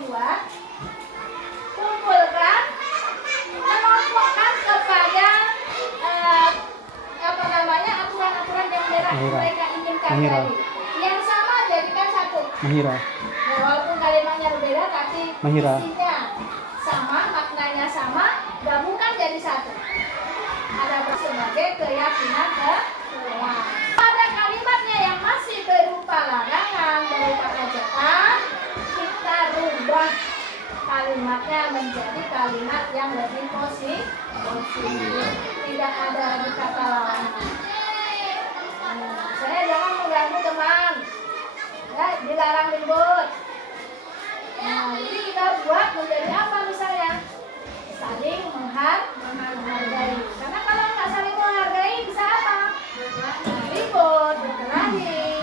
buat, kumpulkan, kelompokkan kepada aturan-aturan yang mereka inginkan tadi. Yang sama jadikan satu. Mahira. Ya, walaupun kalimatnya berbeda tapi Mahira. isinya sama, maknanya sama, gabungkan jadi satu. Ada sebagai keyakinan kelas. Pada kalimatnya yang masih berupa larangan, berupa ajakan, kita rubah kalimatnya menjadi kalimat yang lebih positif. Tidak ada lagi kata larangan. Saya jangan mengganggu teman. Ya, dilarang ribut. Nah, jadi kita buat menjadi apa misalnya? Saling menghargai. Karena kalau nggak saling menghargai bisa apa? Ribut, berkelahi.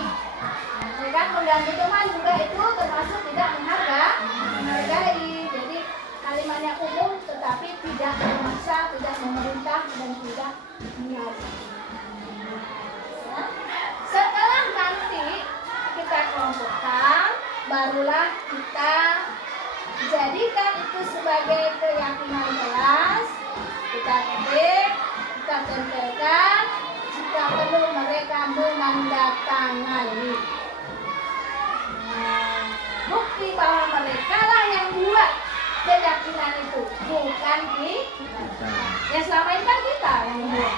Ya kan, mengganggu teman juga itu termasuk tidak menghargai. Jadi kalimatnya umum tetapi tidak memaksa, tidak memerintah dan tidak menghargai. Ya. Setelah nanti kita kelompokkan, barulah kita jadikan itu sebagai keyakinan kelas. Kita ketik, kita tempelkan, jika perlu mereka menandatangani. Bukti bahwa mereka lah yang buat keyakinan itu, bukan kita. Ya selama ini kan kita yang buat.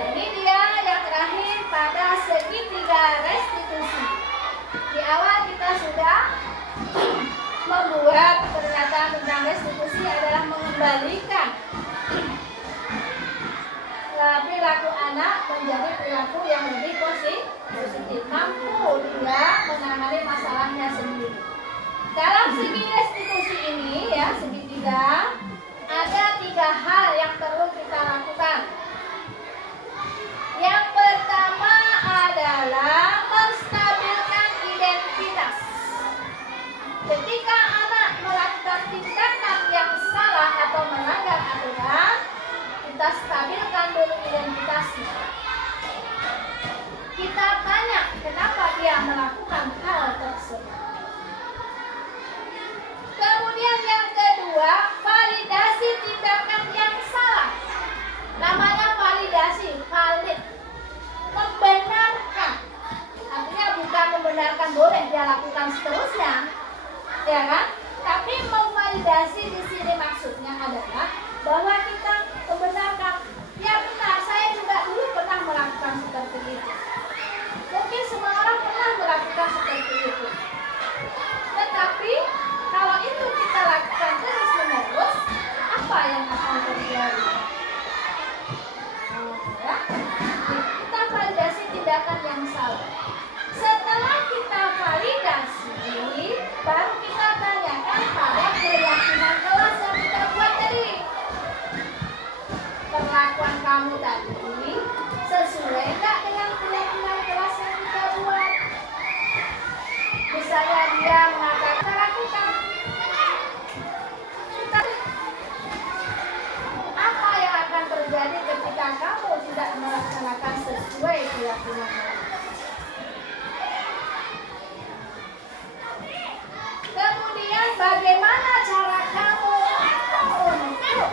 Ini dia yang terakhir pada segitiga restitusi. Di awal kita sudah membuat pernyataan tentang restitusi adalah mengembalikan perilaku anak menjadi perilaku yang lebih positif. Mampu dia menangani masalahnya sendiri. Dalam segi restitusi ini ya, segitiga, ada 3 hal yang perlu kita lakukan. Yang pertama adalah menstabilkan identitas. Ketika anak melakukan tindakan yang salah atau melanggar aturan, kita stabilkan dulu identitasnya. Kita tanya kenapa dia melakukan hal tersebut. Kemudian yang kedua, validasi tindakan yang salah. Namanya validasi, valid, membenarkan. Artinya bukan membenarkan boleh dia lakukan seterusnya, ya kan? Tapi memvalidasi di sini maksudnya adalah bahwa kita membenarkan, ya benar, saya juga dulu pernah melakukan seperti itu. Mungkin semua orang pernah melakukan seperti itu. Tetapi kalau itu kita lakukan terus-menerus, apa yang akan terjadi? Ya, kita validasi tindakan yang salah. Setelah kita validasi, baru kita tanyakan pada keyakinan kelas yang kita buat tadi. Perlakuan kamu tadi sesuai nggak dengan keyakinan kelas yang kita buat? Misalnya dia mengatakan lakukan, apa yang akan terjadi ketika kamu tidak melaksanakan sesuai keyakinan kelas? Kemudian bagaimana cara kamu untuk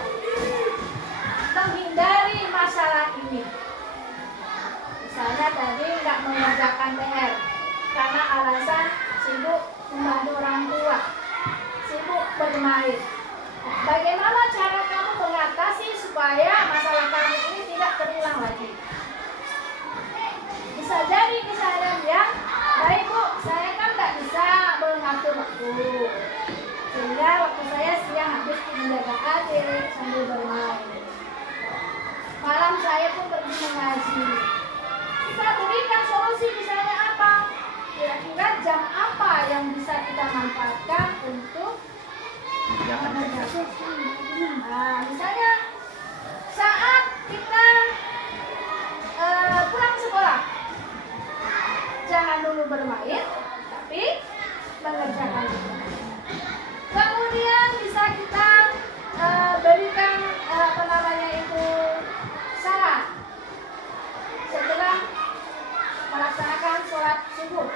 menghindari masalah ini? Misalnya tadi nggak mengerjakan PR karena alasan sibuk membantu orang tua, sibuk bermain. Bagaimana cara kamu mengatasi supaya masalah kamu ini tidak terulang lagi? Bisa jadi kesadaran yang baik, Bu, saya kan nggak bisa mengatur waktu, sehingga waktu saya siang habis menjaga adik sambil bermain. Malam saya pun pergi mengaji. Kita berikan solusi, misalnya apa? Kira-kira jam apa yang bisa kita manfaatkan untuk nah, misalnya saat kita pulang sekolah, jangan dulu bermain, tapi mengerjakan tugas. Kemudian bisa kita berikan saran setelah melaksanakan sholat subuh.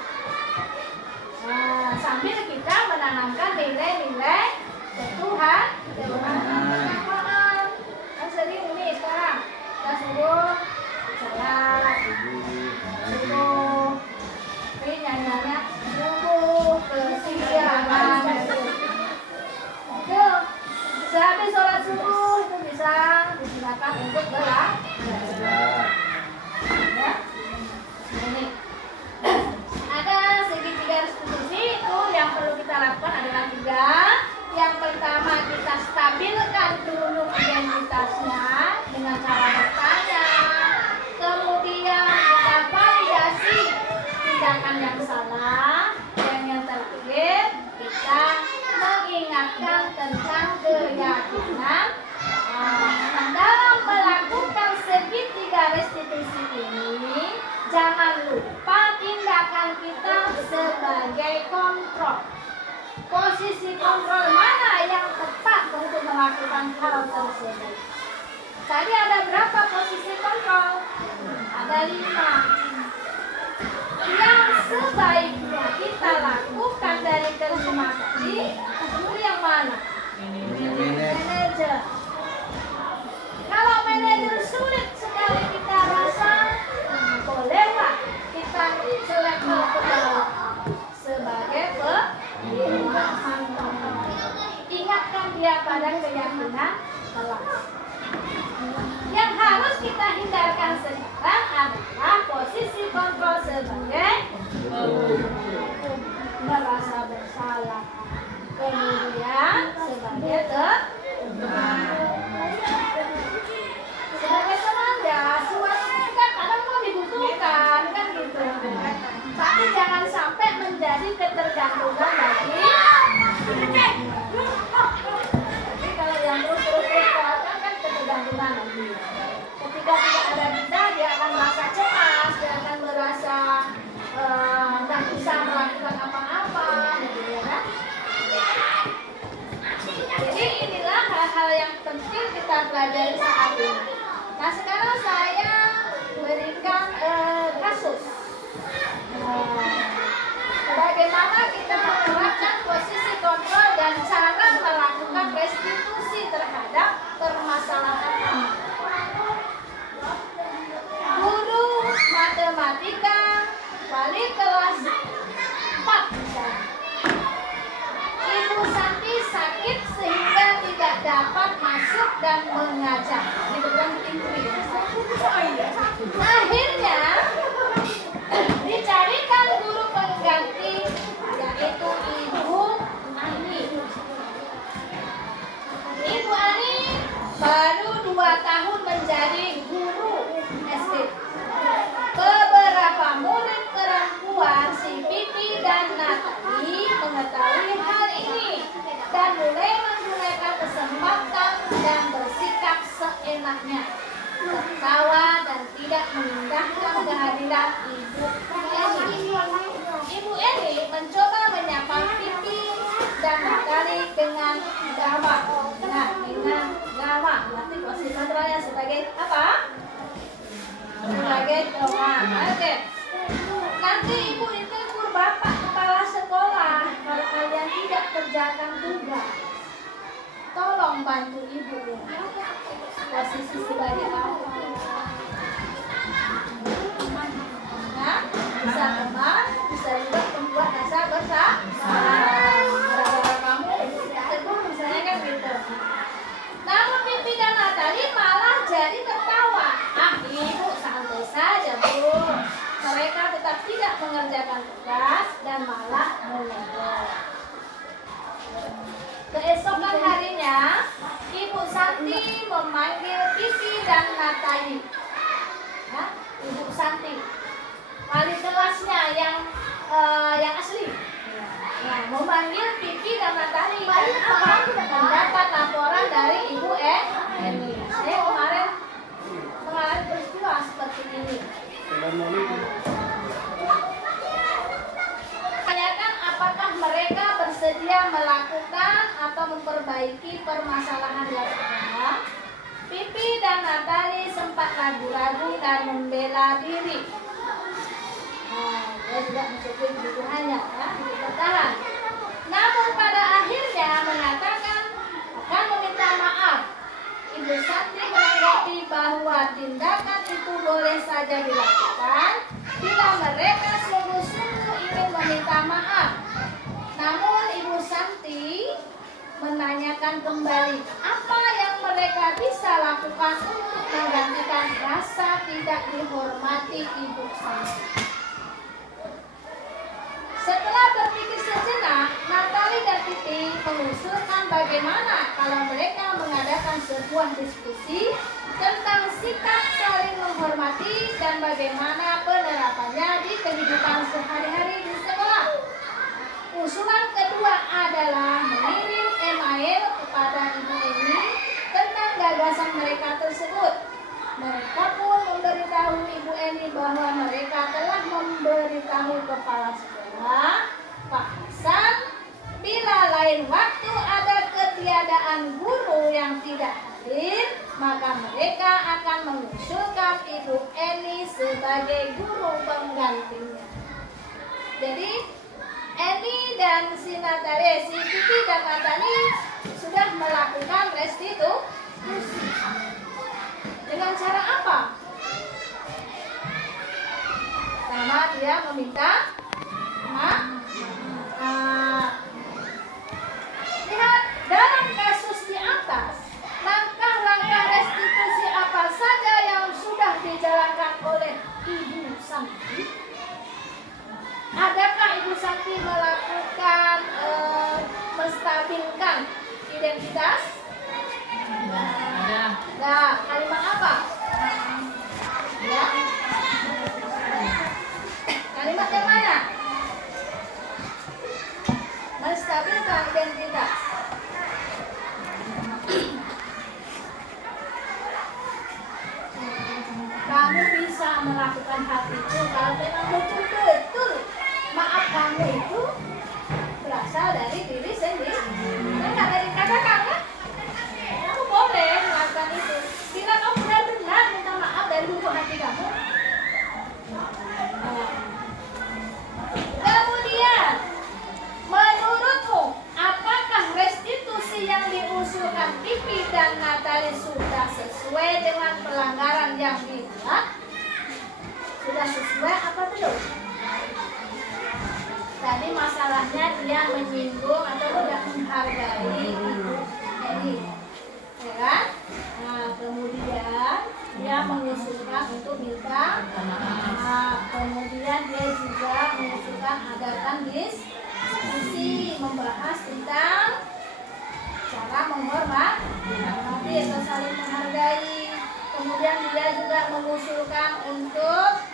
sebagai kontrol. Posisi kontrol mana yang tepat untuk melakukan hal tersebut? Tadi ada berapa posisi kontrol? Ada 5. Yang sebaiknya kita lakukan dari kelima tadi, guru yang mana? Manajer. Kalau manajer sulit sekali kita rasa, bolehlah kita selevel ke bawah sebagai pembinaan. Ingatkan dia pada keyakinan kelas. Yang harus kita hindarkan sekarang adalah posisi kontrol sebagai merasa bersalah. Kemudian sebagai sebagai teman ya, semuanya kan kadang mau dibutuhkan kan gitu. Tapi jangan sampai menjadi ketergantungan lagi. Jadi kalau yang terus kelihatan kan ketergantungan lagi. Ketika tidak ada kita, dia akan merasa cemas, dia akan merasa nggak bisa melakukan apa-apa, gitu ya kan? Jadi inilah hal-hal yang penting kita pelajari saat ini. Nah sekarang saya berikan kasus. Bagaimana kita menerapkan posisi kontrol dan cara melakukan restitusi terhadap permasalahan ini. Guru matematika wali kelas 4 misalnya. Ibu Santi sakit sehingga tidak dapat masuk dan mengajar. Ini bukan Inggris. Akhirnya dicarikan guru pengganti, yaitu Ibu Ani. Ibu Ani baru 2 tahun menjadi guru SD. Beberapa murid perempuan si Piti dan Natali mengetahui hal ini dan mulai menggunakan kesempatan dan bersikap seenaknya, tertawa dan tidak mengindahkan kehadiran Ibu Eni. Ibu Eni mencoba menyapa Piti dan Natali dengan gawak. Nah, dengan gawak berarti posisi kontrolnya sebagai apa? Sebagai doang. Oke. Nanti ibu ditegur bapak kepala sekolah kalau kalian tidak kerjakan tugas. Tolong bantu ibu ya. Posisi sebagai apa? Nah, bisa teman, bisa juga membuat rasa bersalah. Gara-gara kamu ditegur misalnya kan gitu. Namun Pipi dan Natali malah jadi tertawa. Ah, ibu santai saja bu. Mereka tetap tidak mengerjakan tugas dan malah menegur. Keesokan harinya, Ibu Santi memanggil Pipi dan Natali. Ya, Ibu Santi, wali kelasnya yang asli. Nah, memanggil Pipi dan Natali karena apa? Mendapat laporan dari Ibu Eni. Saya kemarin mengalami peristiwa seperti ini. Tanyakan apakah mereka bersedia melakukan atau memperbaiki permasalahan yang ada. Pipi dan Natali sempat ragu-ragu dan membela diri. Nah, dia juga mencoba kebutuhannya ya, untuk bertahan. Namun pada akhirnya mengatakan akan meminta maaf. Ibu Santi menanggapi bahwa tindakan itu boleh saja dilakukan bila mereka sungguh-sungguh ingin meminta maaf. Namun Ibu Santi menanyakan kembali apa yang mereka bisa lakukan untuk menggantikan rasa tidak dihormati Ibu Santi. Setelah berpikir sejenak, Natali dan Pipi mengusulkan bagaimana kalau mereka mengadakan sebuah diskusi tentang sikap saling menghormati dan bagaimana penerapannya di kehidupan sehari-hari di sekolah. Usulan kedua adalah mengirim email kepada Ibu Eni tentang gagasan mereka tersebut. Mereka pun memberitahu Ibu Eni bahwa mereka telah memberitahu kepala sekolah Ibu Eni sebagai guru penggantinya. Jadi Eni dan si Pipi dan Natali sudah melakukan restitusi. Dengan cara apa? Pertama dia meminta maaf. Lihat dalam kasus di atas, langkah-langkah restitusi apa saja yang sudah dijalankan oleh Ibu Santi? Adakah Ibu Santi melakukan menstabilkan identitas? Ada. Nah, kalimat apa? Ya. Kalimat yang mana? Menstabilkan identitas. Kamu bisa melakukan hal itu kalau memang betul-betul maaf kamu itu berasal dari diri sendiri. Enggak dari katakan kan? Kamu boleh melakukan itu. Bila kamu benar-benar minta maaf dari lubuk hati kamu. Kemudian, menurutmu, apakah restitusi yang diusulkan Pipi dan Natali sudah sesuai dengan pelanggaran yang dibuat? Sudah sesuai apa belum? Tadi masalahnya dia menyinggung atau tidak menghargai Ibu Eni, ya kan? Nah, kemudian dia mengusulkan untuk minta maaf. Kemudian dia juga mengusulkan adakan diskusi membahas tentang cara menghormati atau saling menghargai. Kemudian dia juga mengusulkan untuk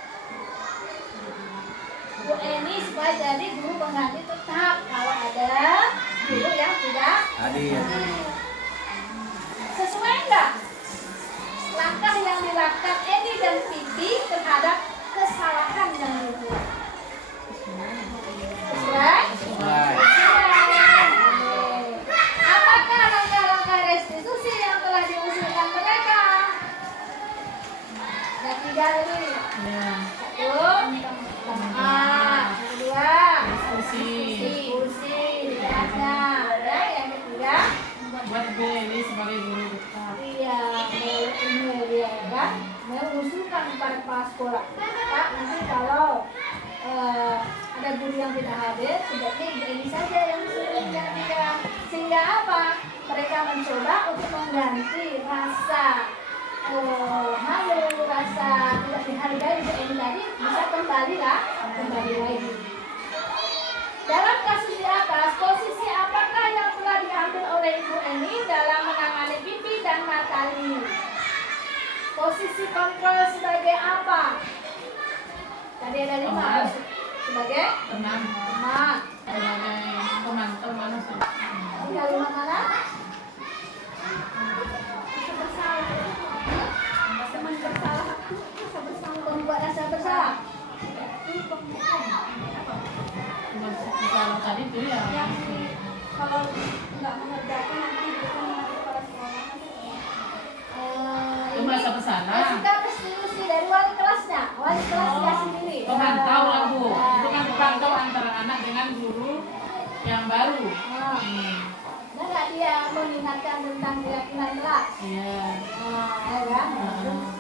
Bu Eni supaya jadi guru pengganti tetap kalau ada guru yang tidak hadir. Sesuai enggak langkah yang dilakukan Eni dan Pipi terhadap kesalahan yang dibuat? Sesuai? Sesuai. Apakah langkah-langkah restitusi yang telah diusulkan mereka? Ada 3 ini. Ya. Satu, kedua, diskusi. Lihatnya, ada yang ketiga. Buat Bu Eni sebagai guru tetap. Iya, ini dia kan mengusulkan kepada kepala sekolah. Pak, nanti kalau ada guru yang tidak hadir, sebaiknya Ibu Eni saja yang menggantikan. Sehingga apa? Mereka mencoba untuk mengganti rasa malu, rasa tidak dihargai Ibu Eni tadi bisa kembali lagi. Dalam kasus di atas, posisi apakah yang telah diambil oleh Ibu Eni dalam menangani Pipi dan Natali? Posisi kontrol sebagai apa? Tadi ada 5. Sebagai Teman. Sebagai pemantau manusia. Ini kalimat mana? Membuat rasa bersalah. Kalau tadi itu ya. Kalau nggak mengerjakan nanti bukan kepala sekolah. Itu merasa bersalah. Sikap restitusi dari wali kelasnya sendiri. Pemantau lah Bu. Nah, Itu kan pemantau antara anak dengan guru yang baru. Nah, nggak dia mengingatkan tentang keyakinan kelas. Iya. Ya kan?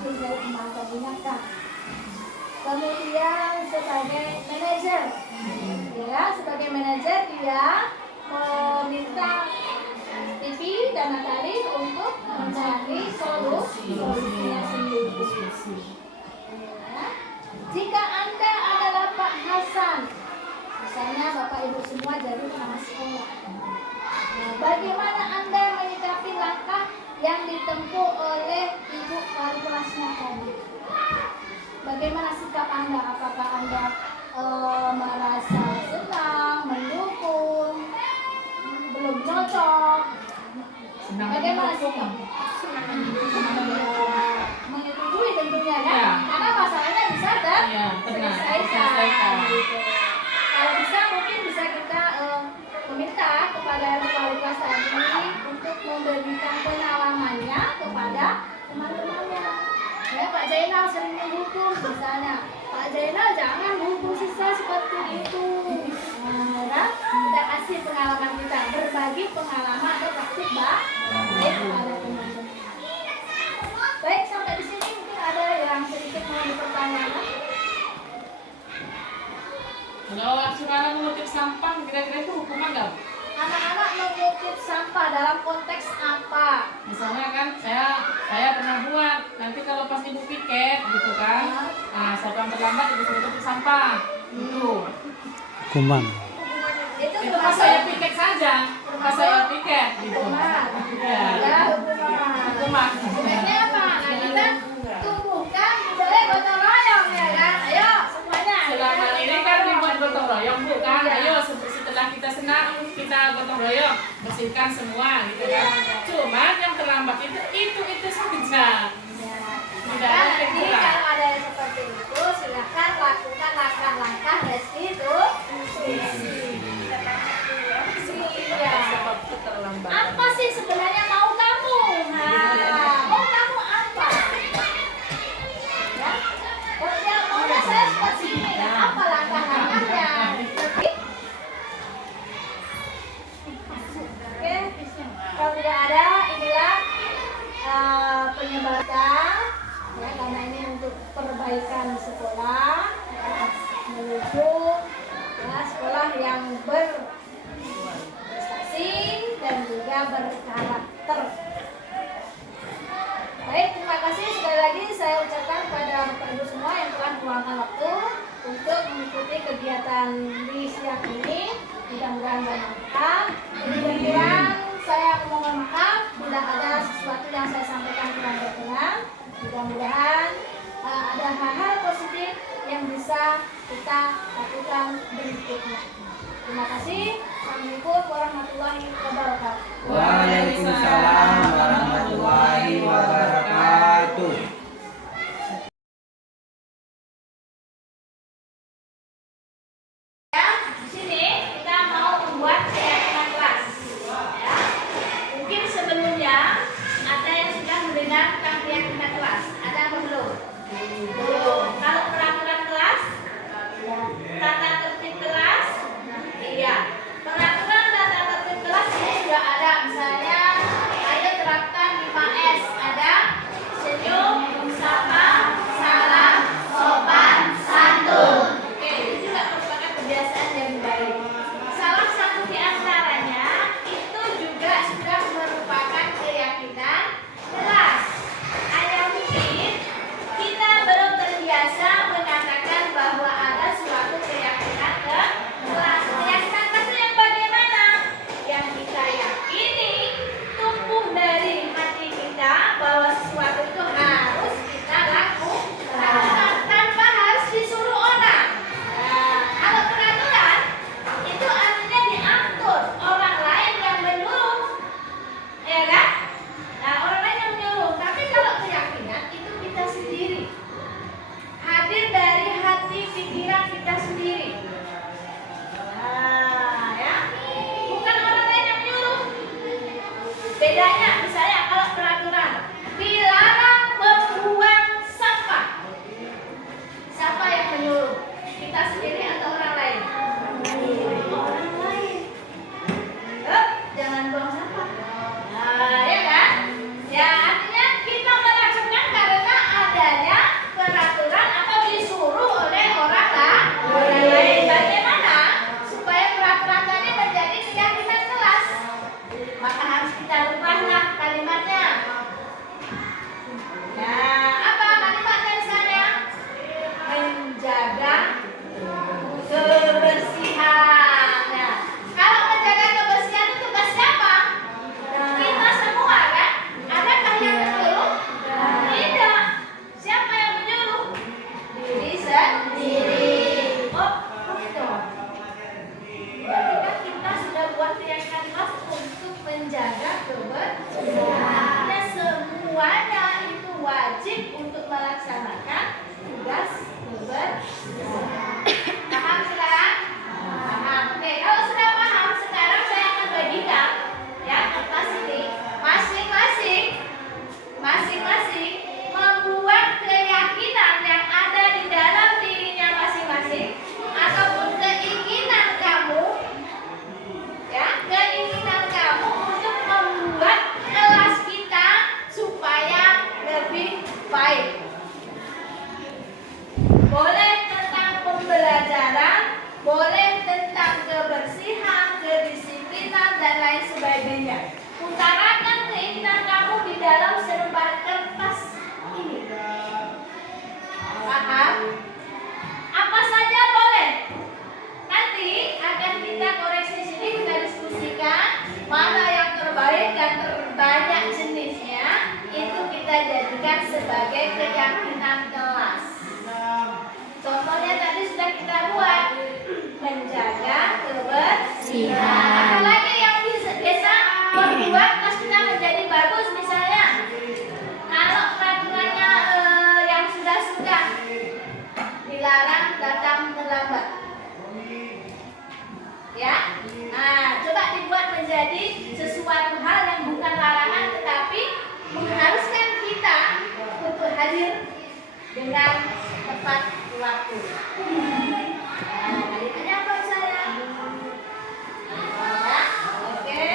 Terus dari pemantau ingatkan. Kemudian sebagai manajer, ya sebagai manajer dia meminta Pipi dan Natali untuk mencari solusinya sendiri. Ya. Jika Anda adalah Pak Hasan, misalnya Bapak Ibu semua jadi pengawas sekolah, nah, bagaimana Anda menyikapi langkah yang ditempuh oleh Ibu wali kelasnya tadi? Bagaimana sikap Anda? Apakah Anda merasa senang, mendukung, belum cocok? Bagaimana sikap? Menyetujui tentunya kan? Ya. Karena masalahnya bisa terselesaikan. Gitu. Kalau bisa mungkin bisa kita meminta kepada wali kelas tadi untuk memberikan pengalamannya kepada teman-temannya. Ya, Pak Zainal sering menghukum misalnya. Pak Zainal jangan menghukum siswa seperti itu. Nah, kita kasih pengalaman kita, berbagi pengalaman atau praktik baik kepada teman-teman. Baik, sampai di sini mungkin ada yang sedikit mau dipertanyakan. Kalau anak mengutip sampah, kira-kira itu hukuman nggak? Anak-anak mengutip sampah dalam konteks apa? Misalnya kan saya pernah buat, nanti kalau pas ibu piket gitu kan, nah siapa yang terlambat ibu suruh tutup sampah, itu. Hukuman. Itu Pas saya piket saja, pas saya piket gitu. hukuman. Ya, Ya, hukuman. hukuman. Hukumannya apa? Nah, kita tumbuhkan budaya gotong royong ya kan? Ayo semuanya. Selama ini kan dibuat gotong royong bu kan, ayo setelah kita senang kita gotong royong bersihkan semua gitu kan. Cuma yang terlambat itu saja. Tidak ada yang Jadi kurang. kalau ada yang seperti itu, silakan lakukan langkah-langkah restitusi. Iya. Apa sih sebenarnya mau kamu? Nah, mau kamu apa? Ya, maunya saya seperti ini. Nah, apa langkah-langkahnya? Oke, kalau tidak ada, inilah penyebaran. Ya, karena ini untuk perbaikan sekolah ya, menuju ya, sekolah yang berprestasi dan juga berkarakter. Baik, terima kasih sekali lagi saya ucapkan kepada Bapak Ibu semua yang telah meluangkan waktu untuk mengikuti kegiatan di siang ini. Mudah-mudahan bermanfaat. Kemudian saya mohon maaf bila ada sesuatu yang saya sampaikan kurang berkenan. Mudah-mudahan ada hal-hal positif yang bisa kita lakukan berikutnya. Terima kasih. Assalamualaikum warahmatullahi wabarakatuh. Waalaikumsalam warahmatullahi wabarakatuh. Ya, di sini kita mau membuat keyakinan kelas. Ya. Mungkin sebelumnya ada yang sudah mendengar tentang keyakinan kelas. Ada apa belum? Belum. Kalau peraturan kelas, tata tertib kelas, iya. Peraturan tata tertib kelas ini sudah ada. Misalnya, ayo terapkan 5S. Ada? Ya. Nah, coba dibuat menjadi sesuatu hal yang bukan larangan tetapi mengharuskan kita untuk hadir dengan tepat waktu. Nah, kalimatnya apa saya? Ya, oke.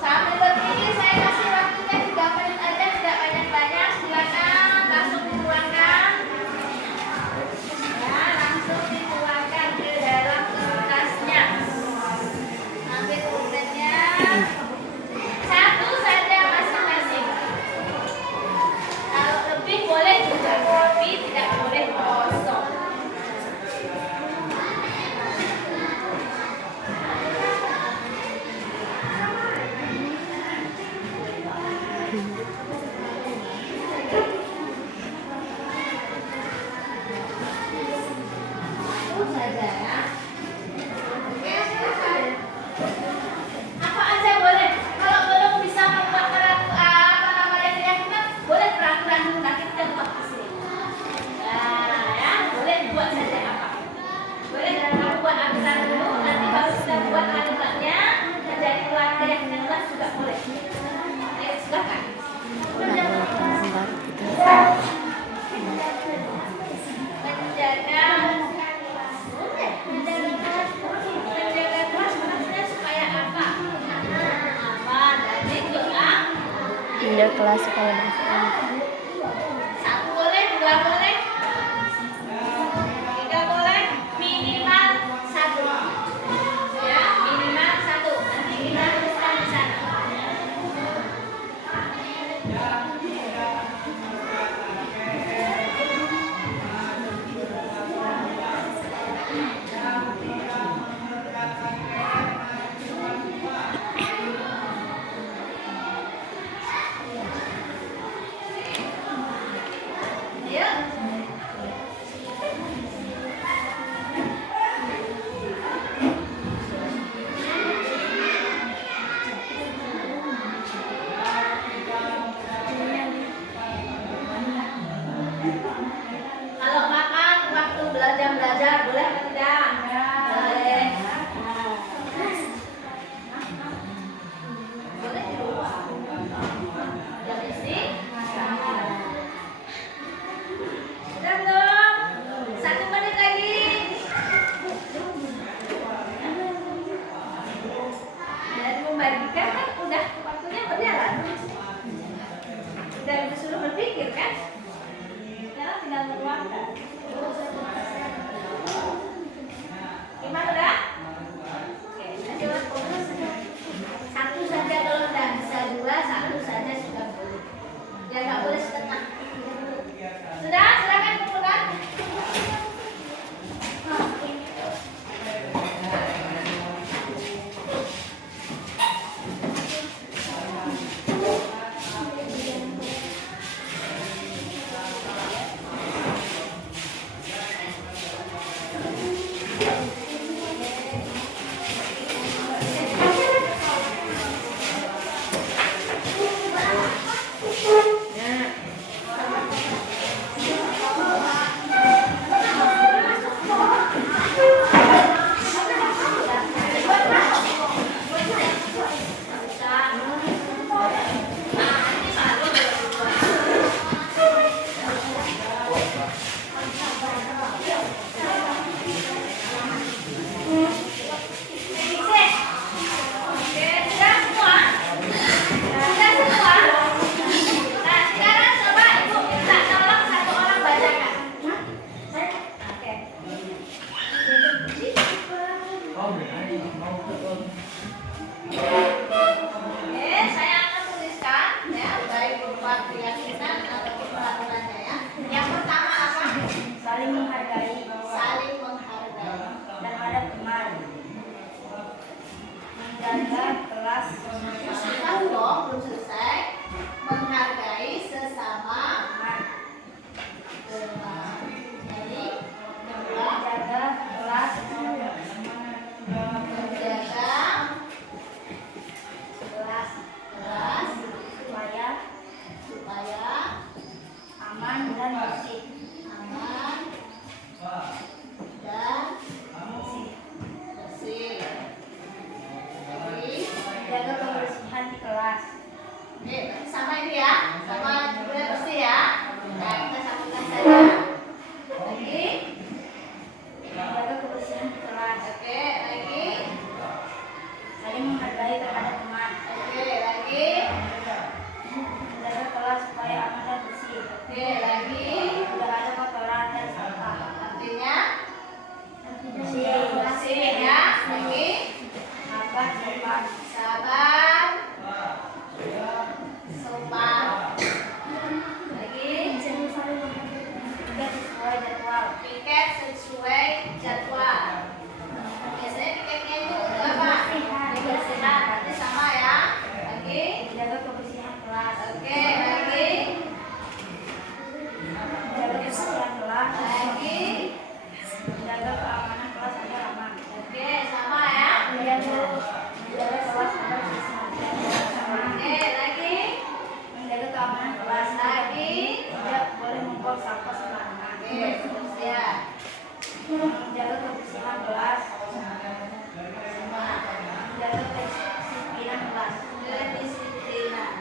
Sambil berpikir saya kasih waktunya 3 menit aja, tidak banyak-banyak. Silakan langsung dituangkan. Ya, langsung dituangkan ke dalam kertasnya. Ambil pulpennya. Satu saja masing-masing. Kalau lebih boleh juga, tapi tidak boleh kosong. Satu saja ya. Oke, silakan. Apa aja boleh. Kalau belum bisa membuat keyakinan, boleh peraturan dulu nanti kita buat di sini. Nah, ya, boleh buat saja apa. Boleh kamu buat aturan dulu, nanti baru kita buat kalimatnya menjadi keyakinan juga boleh. Ayo silakan. Menjaga kelas maksudnya supaya apa? Aman dan juga Indah kelas sekolah bahasa. satu boleh, 2 boleh, 3 boleh, minimal 1. Ya, minimal 1. Nanti kita tuliskan di sana. Ayo. Kalau makan waktu belajar boleh atau tidak? Boleh. Boleh di luar. Jadi sih. Sudah belum? 1 menit lagi. Dan membagikan kan udah waktunya berjalan. Udah disuruh berpikir kan? Sekarang tinggal menuangkan. Gimana udah? Oke, nanti buat fokus. 1 saja kalau tidak bisa 2, 1 saja sudah boleh. Ya nggak boleh setengah. Sudah, silakan kumpulkan. Sabar. Sopan. Lagi. Piket sesuai jadwal. Biasanya piketnya itu apa? Kebersihan. Berarti sama ya. Lagi. Jaga kebersihan kelas. Oke, lagi. Jaga kebersihan kelas. Lagi. Jaga keamanan kelas agar aman. Oke, sama ya. Jaga kelas agar bersih. Oke, lagi. Menjaga keamanan kelas. Lagi. Tidak boleh membuang sampah sembarangan. Oke, terus ya. Menjaga kebersihan kelas. Menjaga kedisiplinan kelas. Kedisiplinan.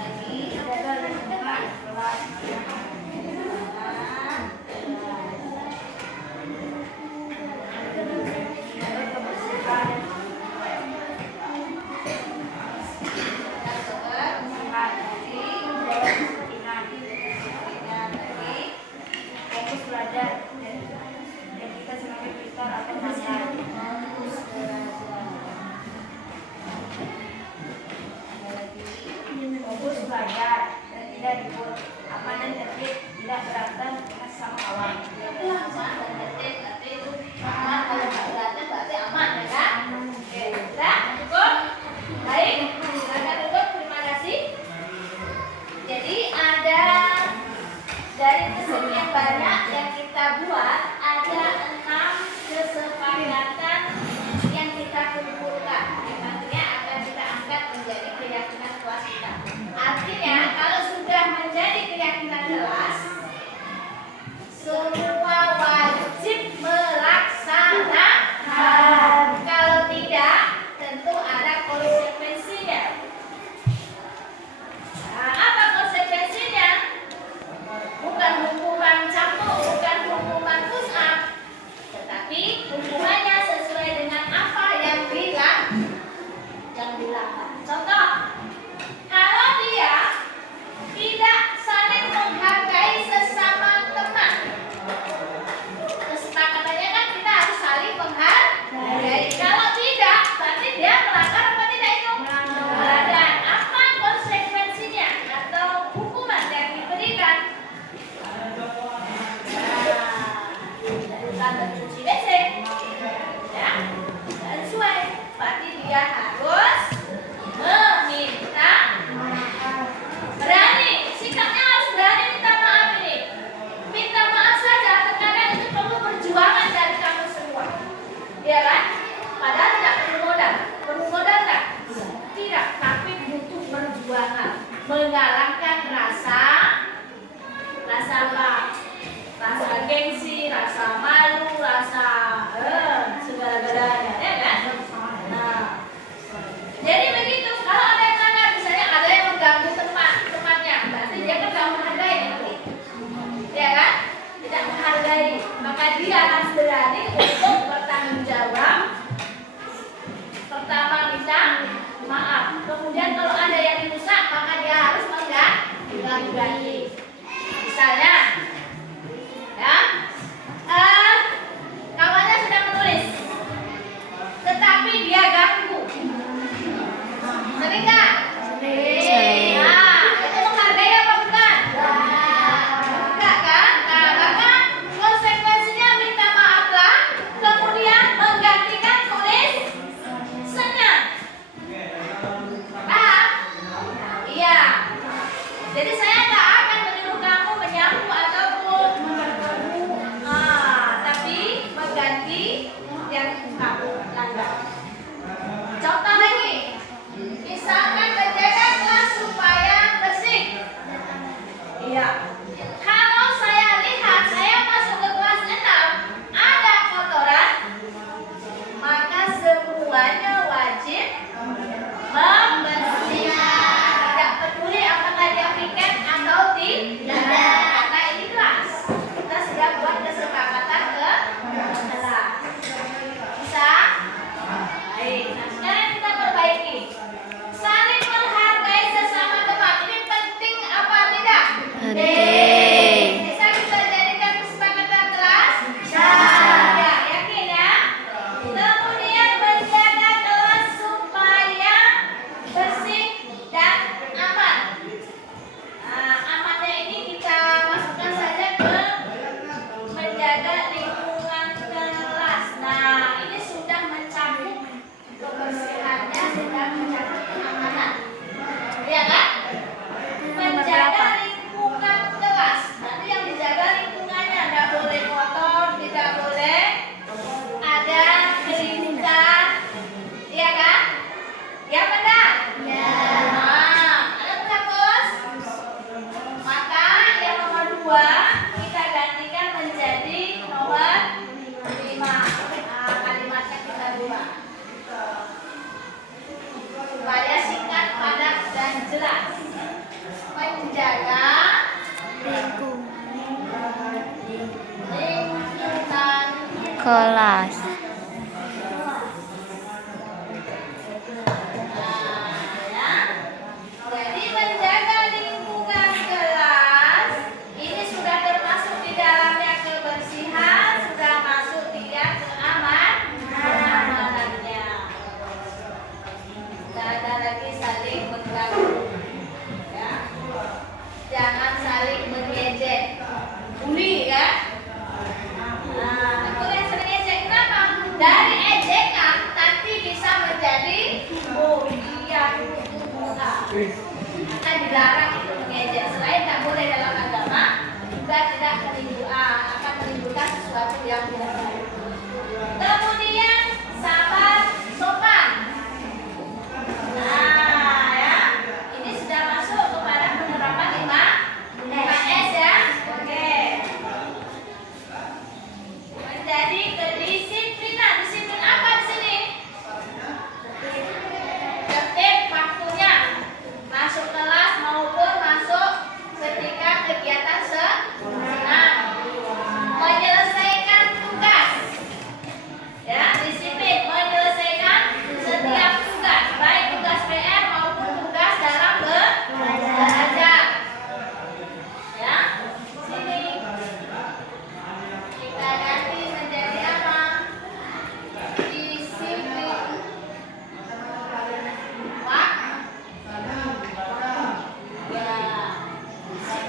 Lagi. Menjaga lingkungan kelas. Menjaga kebersihan. Fokus belajar dan kita semakin pintar atau pandai. Fokus belajar dan tidak ribut, aman dan tertib, tidak berantem dengan sama kawan. Aman dan tertib, berarti itu aman. Kalau nggak berantem berarti aman ya kan? Oke, sudah cukup. Baik, silakan duduk. Terima kasih. Jadi ada dari kesekian banyak yang kita buat, ada 6 kesepakatan yang kita kumpulkan. Yang nantinya akan kita angkat menjadi keyakinan kelas kita. Artinya kalau sudah menjadi keyakinan kelas, semua wajib melaksanakan. Kalau tidak, tentu ada konsekuensinya. Nah, apa konsekuensinya? Bukan hukuman cambuk, bukan hukuman push up, tetapi hukumannya sesuai dengan apa yang dilakukan. Contoh, kalau dia tidak saling menghargai sesama teman, kesepakatannya kan kita harus saling menghargai. Kalau tidak, berarti dia melanggar apa tidak itu? Dan apa konsekuensinya atau hukuman yang diberikan? Tanda cuci WC, ya, dan sesuai. Berarti dia harus meminta berani, sikapnya harus berani minta maaf ini. Minta maaf saja, terkadang itu perlu perjuangan dari kamu semua, ya kan? Padahal tidak perlu modal nggak? Tidak, tapi butuh perjuangan, mengalahkan rasa apa? Rasa gengsi, rasa malu, rasa segala-galanya, ya kan? Nah, jadi begitu. Kalau ada yang melanggar, misalnya ada yang mengganggu tempatnya, berarti dia kan tidak menghargai itu, ya kan? Tidak menghargai, maka dia harus berani untuk bertanggung jawab. Pertama minta maaf, kemudian kalau ada yang rusak, maka dia harus mengganti. Misalnya, ya, kawannya sedang menulis, tetapi dia ganggu. Sering nggak? Sering. Nah, itu menghargai apa bukan? Enggak kan? Nah, maka konsekuensinya minta maaflah, kemudian menggantikan tulisannya. Paham? Iya. Jadi saya nggak akan menyuruh kamu menyapu kelas. Jadi menjaga lingkungan kelas ini sudah termasuk di dalamnya kebersihan, sudah masuk dia keamanannya. Tidak ada lagi saling mengganggu, ya. Jangan saling mengejek, bully ya. Nah, itu yang sering ejek kenapa? Dari ejekan nanti bisa menjadi dia akan dilarang itu mengejek. Selain tidak boleh dalam agama, juga tidak akan menimbulkan sesuatu yang buruk. Kemudian sabar, sopan. Nah, ya, ini sudah masuk kepada penerapan 5S ya. Oke. Menjadi kedisiplinan. Disiplin apa di sini? Tertib waktunya. Masuk kelas maupun masuk ketika kegiatan senam. Menyelesaikan tugas. Ya, disiplin menyelesaikan setiap tugas, baik tugas PR maupun tugas dalam belajar. Ya, sini kita ganti menjadi apa? Disiplin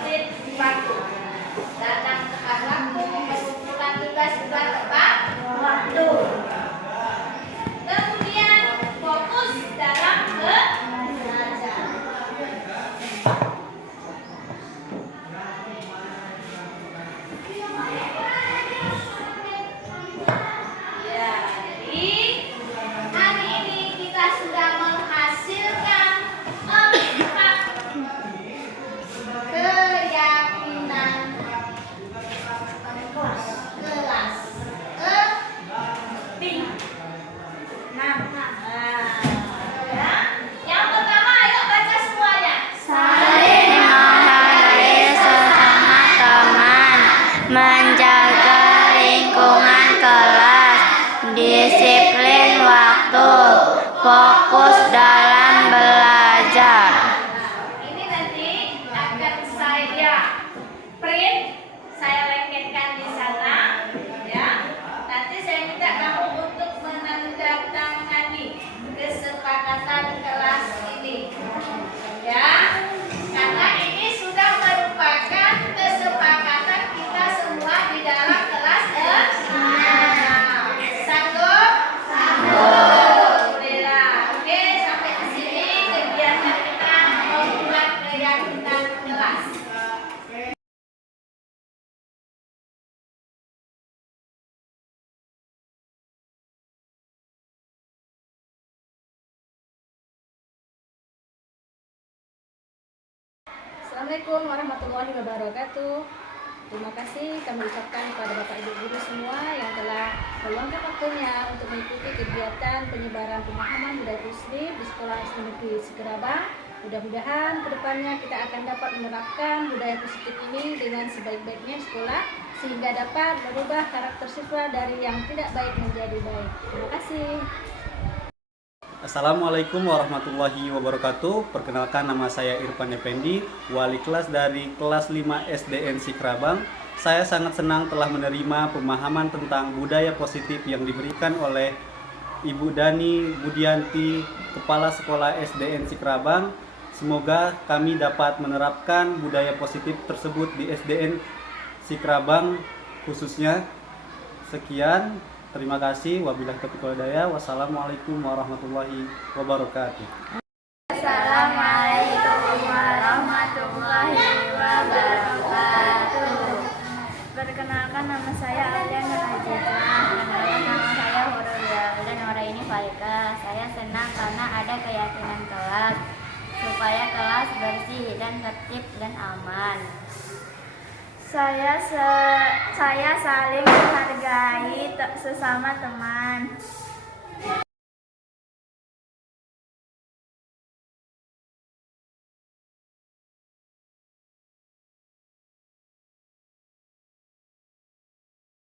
disiplin waktu. Datang tepat waktu, pengumpulan tugas juga tepat waktu. Kemudian fokus dalam belajar. Ya, jadi hari ini kita sudah menghasilkan 4 keyakinan kelas. Ya. Yang pertama, ayo baca semuanya. Saling menghargai sesama teman, menjaga lingkungan kelas, disiplin waktu, fokus dalam belajar. Ini nanti akan saya print, saya lengketkan di sana, ya. Nanti saya minta kamu untuk menandatangani kesepakatan kelas ini, ya. Karena ini sudah merupakan kesepakatan kita semua di dalam kelas. Sanggup? Alhamdulillah. Oke, sampai di sini kegiatan kita membuat keyakinan kelas. Assalamualaikum warahmatullahi wabarakatuh. Terima kasih kami ucapkan kepada Bapak Ibu guru semua yang telah meluangkan waktunya untuk mengikuti kegiatan penyebaran pemahaman budaya Muslim di Sekolah SD Negeri Sekerabang. Mudah-mudahan kedepannya kita akan dapat menerapkan budaya positif ini dengan sebaik-baiknya sekolah sehingga dapat merubah karakter siswa dari yang tidak baik menjadi baik. Terima kasih. Assalamualaikum warahmatullahi wabarakatuh. Perkenalkan, nama saya Irfan Effendi, wali kelas dari kelas 5 SDN Sikrabang. Saya sangat senang telah menerima pemahaman tentang budaya positif yang diberikan oleh Ibu Dani Budianti, Kepala Sekolah SDN Sikrabang. Semoga kami dapat menerapkan budaya positif tersebut di SDN Sikrabang khususnya. Sekian. Terima kasih. Wabillahi taufiq wal hidayah. Wassalamualaikum warahmatullahi wabarakatuh. Assalamualaikum warahmatullahi wabarakatuh. Perkenalkan, nama saya Alia Nur Aziza. Perkenalkan, nama saya Hurulia dan hari ini Faika. Saya senang karena ada keyakinan kelas supaya kelas bersih dan tertib dan aman. Saya saling menghargai sesama teman.